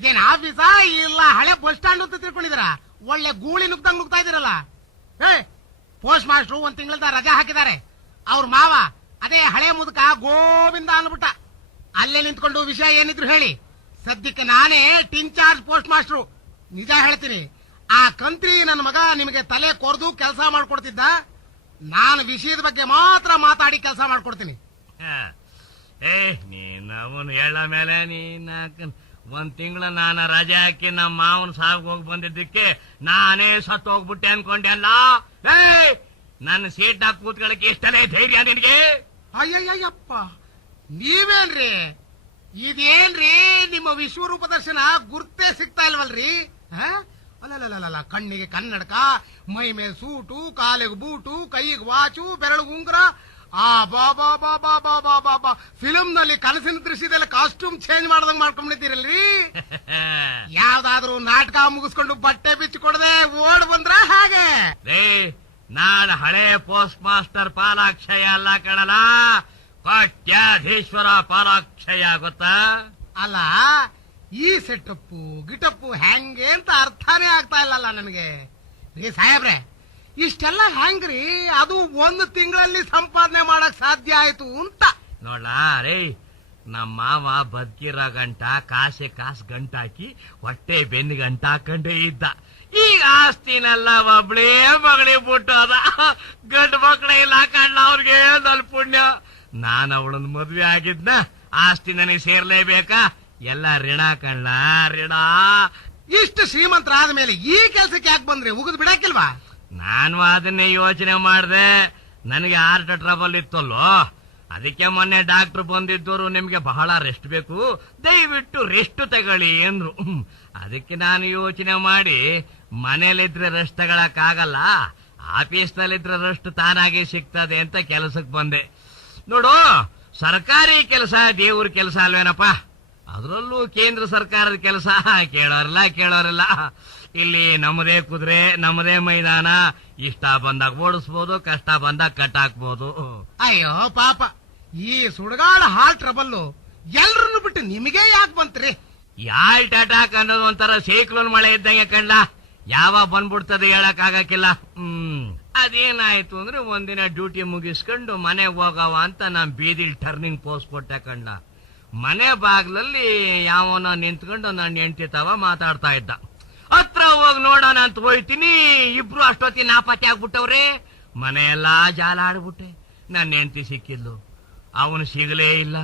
ಇದೇನ್ ಆಫೀಸಾ ಇಲ್ಲ ಹಳೆ ಬಸ್ ಸ್ಟ್ಯಾಂಡ್ ಅಂತ ತಿಳ್ಕೊಂಡಿದ್ದೀರಾ? ಒಳ್ಳೆ ಗೂಳಿ ನುಗ್ತಾ ಇದೀರಲ್ಲ. ಪೋಸ್ಟ್ ಮಾಸ್ಟ್ರು 1 ತಿಂಗಳದ ರಜಾ ಹಾಕಿದ್ದಾರೆ. ಅವ್ರ ಮಾವ ಅದೇ ಹಳೆ ಮುದುಕ ಗೋವಿಂದ ಅನ್ಬಿಟ್ಟ. ಅಲ್ಲೇ ನಿಂತ್ಕೊಂಡು ವಿಷಯ ಏನಿದ್ರು ಹೇಳಿ. ಸದ್ಯಕ್ಕೆ ನಾನೇ ಟಿನ್ಚಾರ್ಜ್ ಪೋಸ್ಟ್ ಮಾಸ್ಟ್ರು. ನಿಜ ಹೇಳ್ತೀನಿ, ಆ ಕಂತ್ರಿ ನನ್ನ ಮಗ ನಿಮಗೆ ತಲೆ ಕೊರೆದು ಕೆಲಸ ಮಾಡ್ಕೊಡ್ತಿದ್ದ. ನಾನು ವಿಷಯದ ಬಗ್ಗೆ ಮಾತ್ರ ಮಾತಾಡಿ ಕೆಲಸ ಮಾಡ್ಕೊಡ್ತೀನಿ. ನೀನ್ ಅವನು ಹೇಳ ಮೇಲೆ ನೀನ್ 1 ತಿಂಗಳ ನಾನು ರಜೆ ಹಾಕಿ ನಮ್ಮ ಮಾವನ ಸಾಗ್ ಹೋಗಿ ಬಂದಿದ್ದಕ್ಕೆ ನಾನೇ ಸತ್ತು ಹೋಗ್ಬಿಟ್ಟೆ ಅನ್ಕೊಂಡೆ ಅಲ್ಲ. ನನ್ನ ಸೀಟ್ ಹಾಕಿ ಕೂತ್ಕೊಳ್ಳಕ್ಕೆ ಎಷ್ಟನೇ ಧೈರ್ಯ ನಿನಗೆ? ಅಯ್ಯಯ್ಯಪ್ಪ, ನೀವೇನ್ರಿ ಇದೇನ್ರಿ ನಿಮ್ಮ ವಿಶ್ವರೂಪ ದರ್ಶನ ಗುರ್ತೇ ಸಿಗ್ತಾ ಇಲ್ವಲ್ರಿ? ಅಲ್ಲಲ್ಲ, ಕಣ್ಣಿಗೆ ಕನ್ನಡಕ, ಮೈ ಮೇಲೆ ಸೂಟು, ಕಾಲಿಗೆ ಬೂಟು, ಕೈಗೆ ವಾಚು, ಬೆರಳಿಗೆ ಉಂಗುರ. ಬಾ ಫಿಲ್ಮ್ ನಲ್ಲಿ ಕನಸಿನ ದೃಶ್ಯದಲ್ಲ ಕಾಸ್ಟ್ಯೂಮ್ ಚೇಂಜ್ ಮಾಡ್ದಂಗ್ ಮಾಡ್ಕೊಂಡಿದ್ದೀರಲ್ರಿ. ಯಾವ್ದಾದ್ರು ನಾಟಕ ಮುಗಿಸ್ಕೊಂಡು ಬಟ್ಟೆ ಬಿಚ್ಚಿಕೊಡದೆ ಓಡ್ ಬಂದ್ರ ಹಾಗೆ? ನಾನು ಹಳೆ ಪೋಸ್ಟ್ ಮಾಸ್ಟರ್ ಪಾಲಾಕ್ಷಯ ಅಲ್ಲ ಕಣಲ, ಕೋಟ್ಯಾಧೀಶ್ವರ ಪಾಲಾಕ್ಷಯ ಗೊತ್ತಾ? ಅಲ್ಲ, ಈ ಸೆಟಪ್ಪು ಗಿಟಪ್ಪು ಹೆಂಗೆ ಅಂತ ಅರ್ಥನೇ ಆಗ್ತಾ ಇಲ್ಲಲ್ಲ ನನಗೆ. ರೀ ಸಾಹೇಬ್ರೆ, ಇಷ್ಟೆಲ್ಲ ಹೆಂಗ್ರಿ ಅದು 1 ತಿಂಗಳಲ್ಲಿ ಸಂಪಾದನೆ ಮಾಡಕ್ ಸಾಧ್ಯ ಆಯ್ತು ಅಂತ? ನೋಡ್ಲಾ ರೇ, ನಮ್ಮ ಮಾವ ಬದುಕಿರೋ ಗಂಟ ಕಾಸೆ ಗಂಟ ಹಾಕಿ ಹೊಟ್ಟೆ ಬೆನ್ನಿ ಗಂಟ ಹಾಕೊಂಡೇ ಇದ್ದ. ಈಗ ಆಸ್ತಿನೆಲ್ಲ ಒಬ್ಳೇ ಮಗಳೇ ಬಿಟ್ಟು ಅದ. ಗಂಡು ಮಕ್ಕಳೇ ಇಲ್ಲ ಕಣ್ಣ, ಅವ್ರಿಗೆ ನಲ್ ಪುಣ್ಯ. ನಾನು ಅವಳನ್ನ ಮದ್ವೆ ಆಗಿದ್ನ, ಆಸ್ತಿ ನನಗೆ ಸೇರ್ಲೇಬೇಕಾ? ಎಲ್ಲ ಋಣ ಕಣ್ಣ, ಋಣ. ಇಷ್ಟು ಶ್ರೀಮಂತರಾದ ಮೇಲೆ ಈ ಕೆಲ್ಸಕ್ಕೆ ಯಾಕೆ ಬಂದ್ರಿ? ಉಗಿದ್ ಬಿಡಾಕಿಲ್ವಾ? ನಾನು ಅದನ್ನೇ ಯೋಚನೆ ಮಾಡಿದೆ. ನನಗೆ ಹಾರ್ಟ್ ಟ್ರಬಲ್ ಇತ್ತಲ್ಲೋ, ಅದಕ್ಕೆ ಮೊನ್ನೆ ಡಾಕ್ಟರ್ ಬಂದಿದ್ದವರು ನಿಮ್ಗೆ ಬಹಳ ರೆಸ್ಟ್ ಬೇಕು, ದಯವಿಟ್ಟು ರೆಸ್ಟ್ ತಗೊಳ್ಳಿ ಅಂದ್ರು. ಅದಕ್ಕೆ ನಾನು ಯೋಚನೆ ಮಾಡಿ ಮನೇಲಿದ್ರೆ ರೆಸ್ಟ್ ತಗೊಳಕ್ಕಾಗಲ್ಲ, ಆಫೀಸ್ನಲ್ಲಿದ್ರೆ ರೆಸ್ಟ್ ತಾನಾಗೆ ಸಿಗ್ತದೆ ಅಂತ ಕೆಲಸಕ್ಕೆ ಬಂದೆ. ನೋಡು, ಸರ್ಕಾರಿ ಕೆಲಸ ದೇವ್ರ ಕೆಲಸ ಅಲ್ವೇನಪ್ಪ? ಅದರಲ್ಲೂ ಕೇಂದ್ರ ಸರ್ಕಾರದ ಕೆಲಸ ಕೇಳೋರಿಲ್ಲ. ಇಲ್ಲಿ ನಮ್ಮದೇ ಕುದುರೆ, ನಮ್ಮದೇ ಮೈದಾನ. ಇಷ್ಟ ಬಂದಾಗ ಓಡಿಸ್ಬೋದು, ಕಷ್ಟ ಬಂದಾಗ ಕಟ್ಟಾಕ್ಬೋದು. ಅಯ್ಯೋ ಪಾಪ, ಈ ಸುಡಗಾಡ ಹಾರ್ಟ್ ಟ್ರಬಲ್ಲು ಎಲ್ರನ್ನು ಬಿಟ್ಟು ನಿಮಗೆ ಯಾಕೆ ಬಂತ್ರಿ? ಹಾರ್ಟ್ ಅಟ್ಯಾಕ್ ಅನ್ನೋದು ಒಂಥರ ಸೈಕ್ಲೋನ್ ಮಳೆ ಇದ್ದಂಗೆ ಕಂಡ, ಯಾವಾಗ ಬಂದ್ಬಿಡ್ತದೆ ಹೇಳಕ್ ಆಗಕ್ಕಿಲ್ಲ. ಅದೇನಾಯ್ತು ಅಂದ್ರೆ ಒಂದಿನ ಡ್ಯೂಟಿ ಮುಗಿಸ್ಕೊಂಡು ಮನೆಗೆ ಹೋಗವ ಅಂತ ನಾನ್ ಬೀದಿಲ್ ಟರ್ನಿಂಗ್ ಪೋಸ್ಟ್ ಕೊಟ್ಟೆ ಕಂಡ. ಮನೆ ಬಾಗ್ಲಲ್ಲಿ ಯಾವನೋ ನಿಂತ್ಕೊಂಡು ನನ್ನ ಹೆಂಡತಿ ತವ ಮಾತಾಡ್ತಾ ಇದ್ದ. ಹತ್ರ ಹೋಗಿ ನೋಡೋಣ ಅಂತ ಹೋಯ್ತೀನಿ, ಇಬ್ರು ಅಷ್ಟೊತ್ತಿ ನಾಪತ್ತೆ ಆಗ್ಬಿಟ್ಟವ್ರೆ. ಮನೆಯೆಲ್ಲಾ ಜಾಲ ಆಡ್ಬಿಟ್ಟೆ. ನನ್ನ ಹೆಂಡತಿ ಸಿಕ್ಕಿದ್ಲು, ಅವನು ಸಿಗಲೇ ಇಲ್ಲ.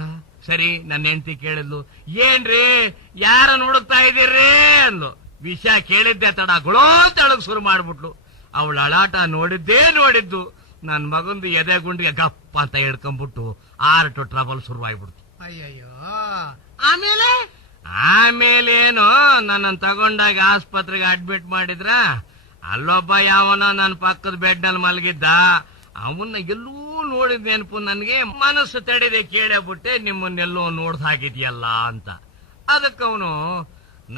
ಸರಿ, ನನ್ನ ಹೆಂಡತಿ ಕೇಳಿದ್ಲು, ಏನ್ರಿ ಯಾರನ್ನ ಹುಡುಕ್ತಾ ಇದ್ದೀರಿ ಅಂದ್ಲು. ವಿಷಯ ಕೇಳಿದ್ದೆ ತಡ ಗುಳೋಂತಳಗ್ ಶುರು ಮಾಡ್ಬಿಟ್ಲು. ಅವಳ ಅಳಾಟ ನೋಡಿದ್ದು ನನ್ನ ಮಗಂದು ಎದೆ ಗುಂಡಿಗೆ ಗಪ್ಪ ಅಂತ ಹಿಡ್ಕೊಂಡ್ಬಿಟ್ಟು ಹಾರ್ಟ್ ಟ್ರಬಲ್ ಶುರುವಾಗ್ಬಿಡ್ತು. ಅಯ್ಯಯ್ಯೋ, ಆಮೇಲೇನು ನನ್ನನ್ನು ತಗೊಂಡಾಗ ಆಸ್ಪತ್ರೆಗೆ ಅಡ್ಮಿಟ್ ಮಾಡಿದ್ರ. ಅಲ್ಲೊಬ್ಬ ಯಾವನ ನನ್ನ ಪಕ್ಕದ ಬೆಡ್ ನಲ್ಲಿ ಮಲಗಿದ್ದ. ಅವನ್ನ ಎಲ್ಲೂ ನೋಡಿದ ನೆನಪು ನನಗೆ. ಮನಸ್ಸು ತಡೆದೆ ಕೇಳಬಿಟ್ಟೆ, ನಿಮ್ಮನ್ನೆಲ್ಲೋ ನೋಡ್ದಾಗಿದ್ಯಲ್ಲ ಅಂತ. ಅದಕ್ಕವನು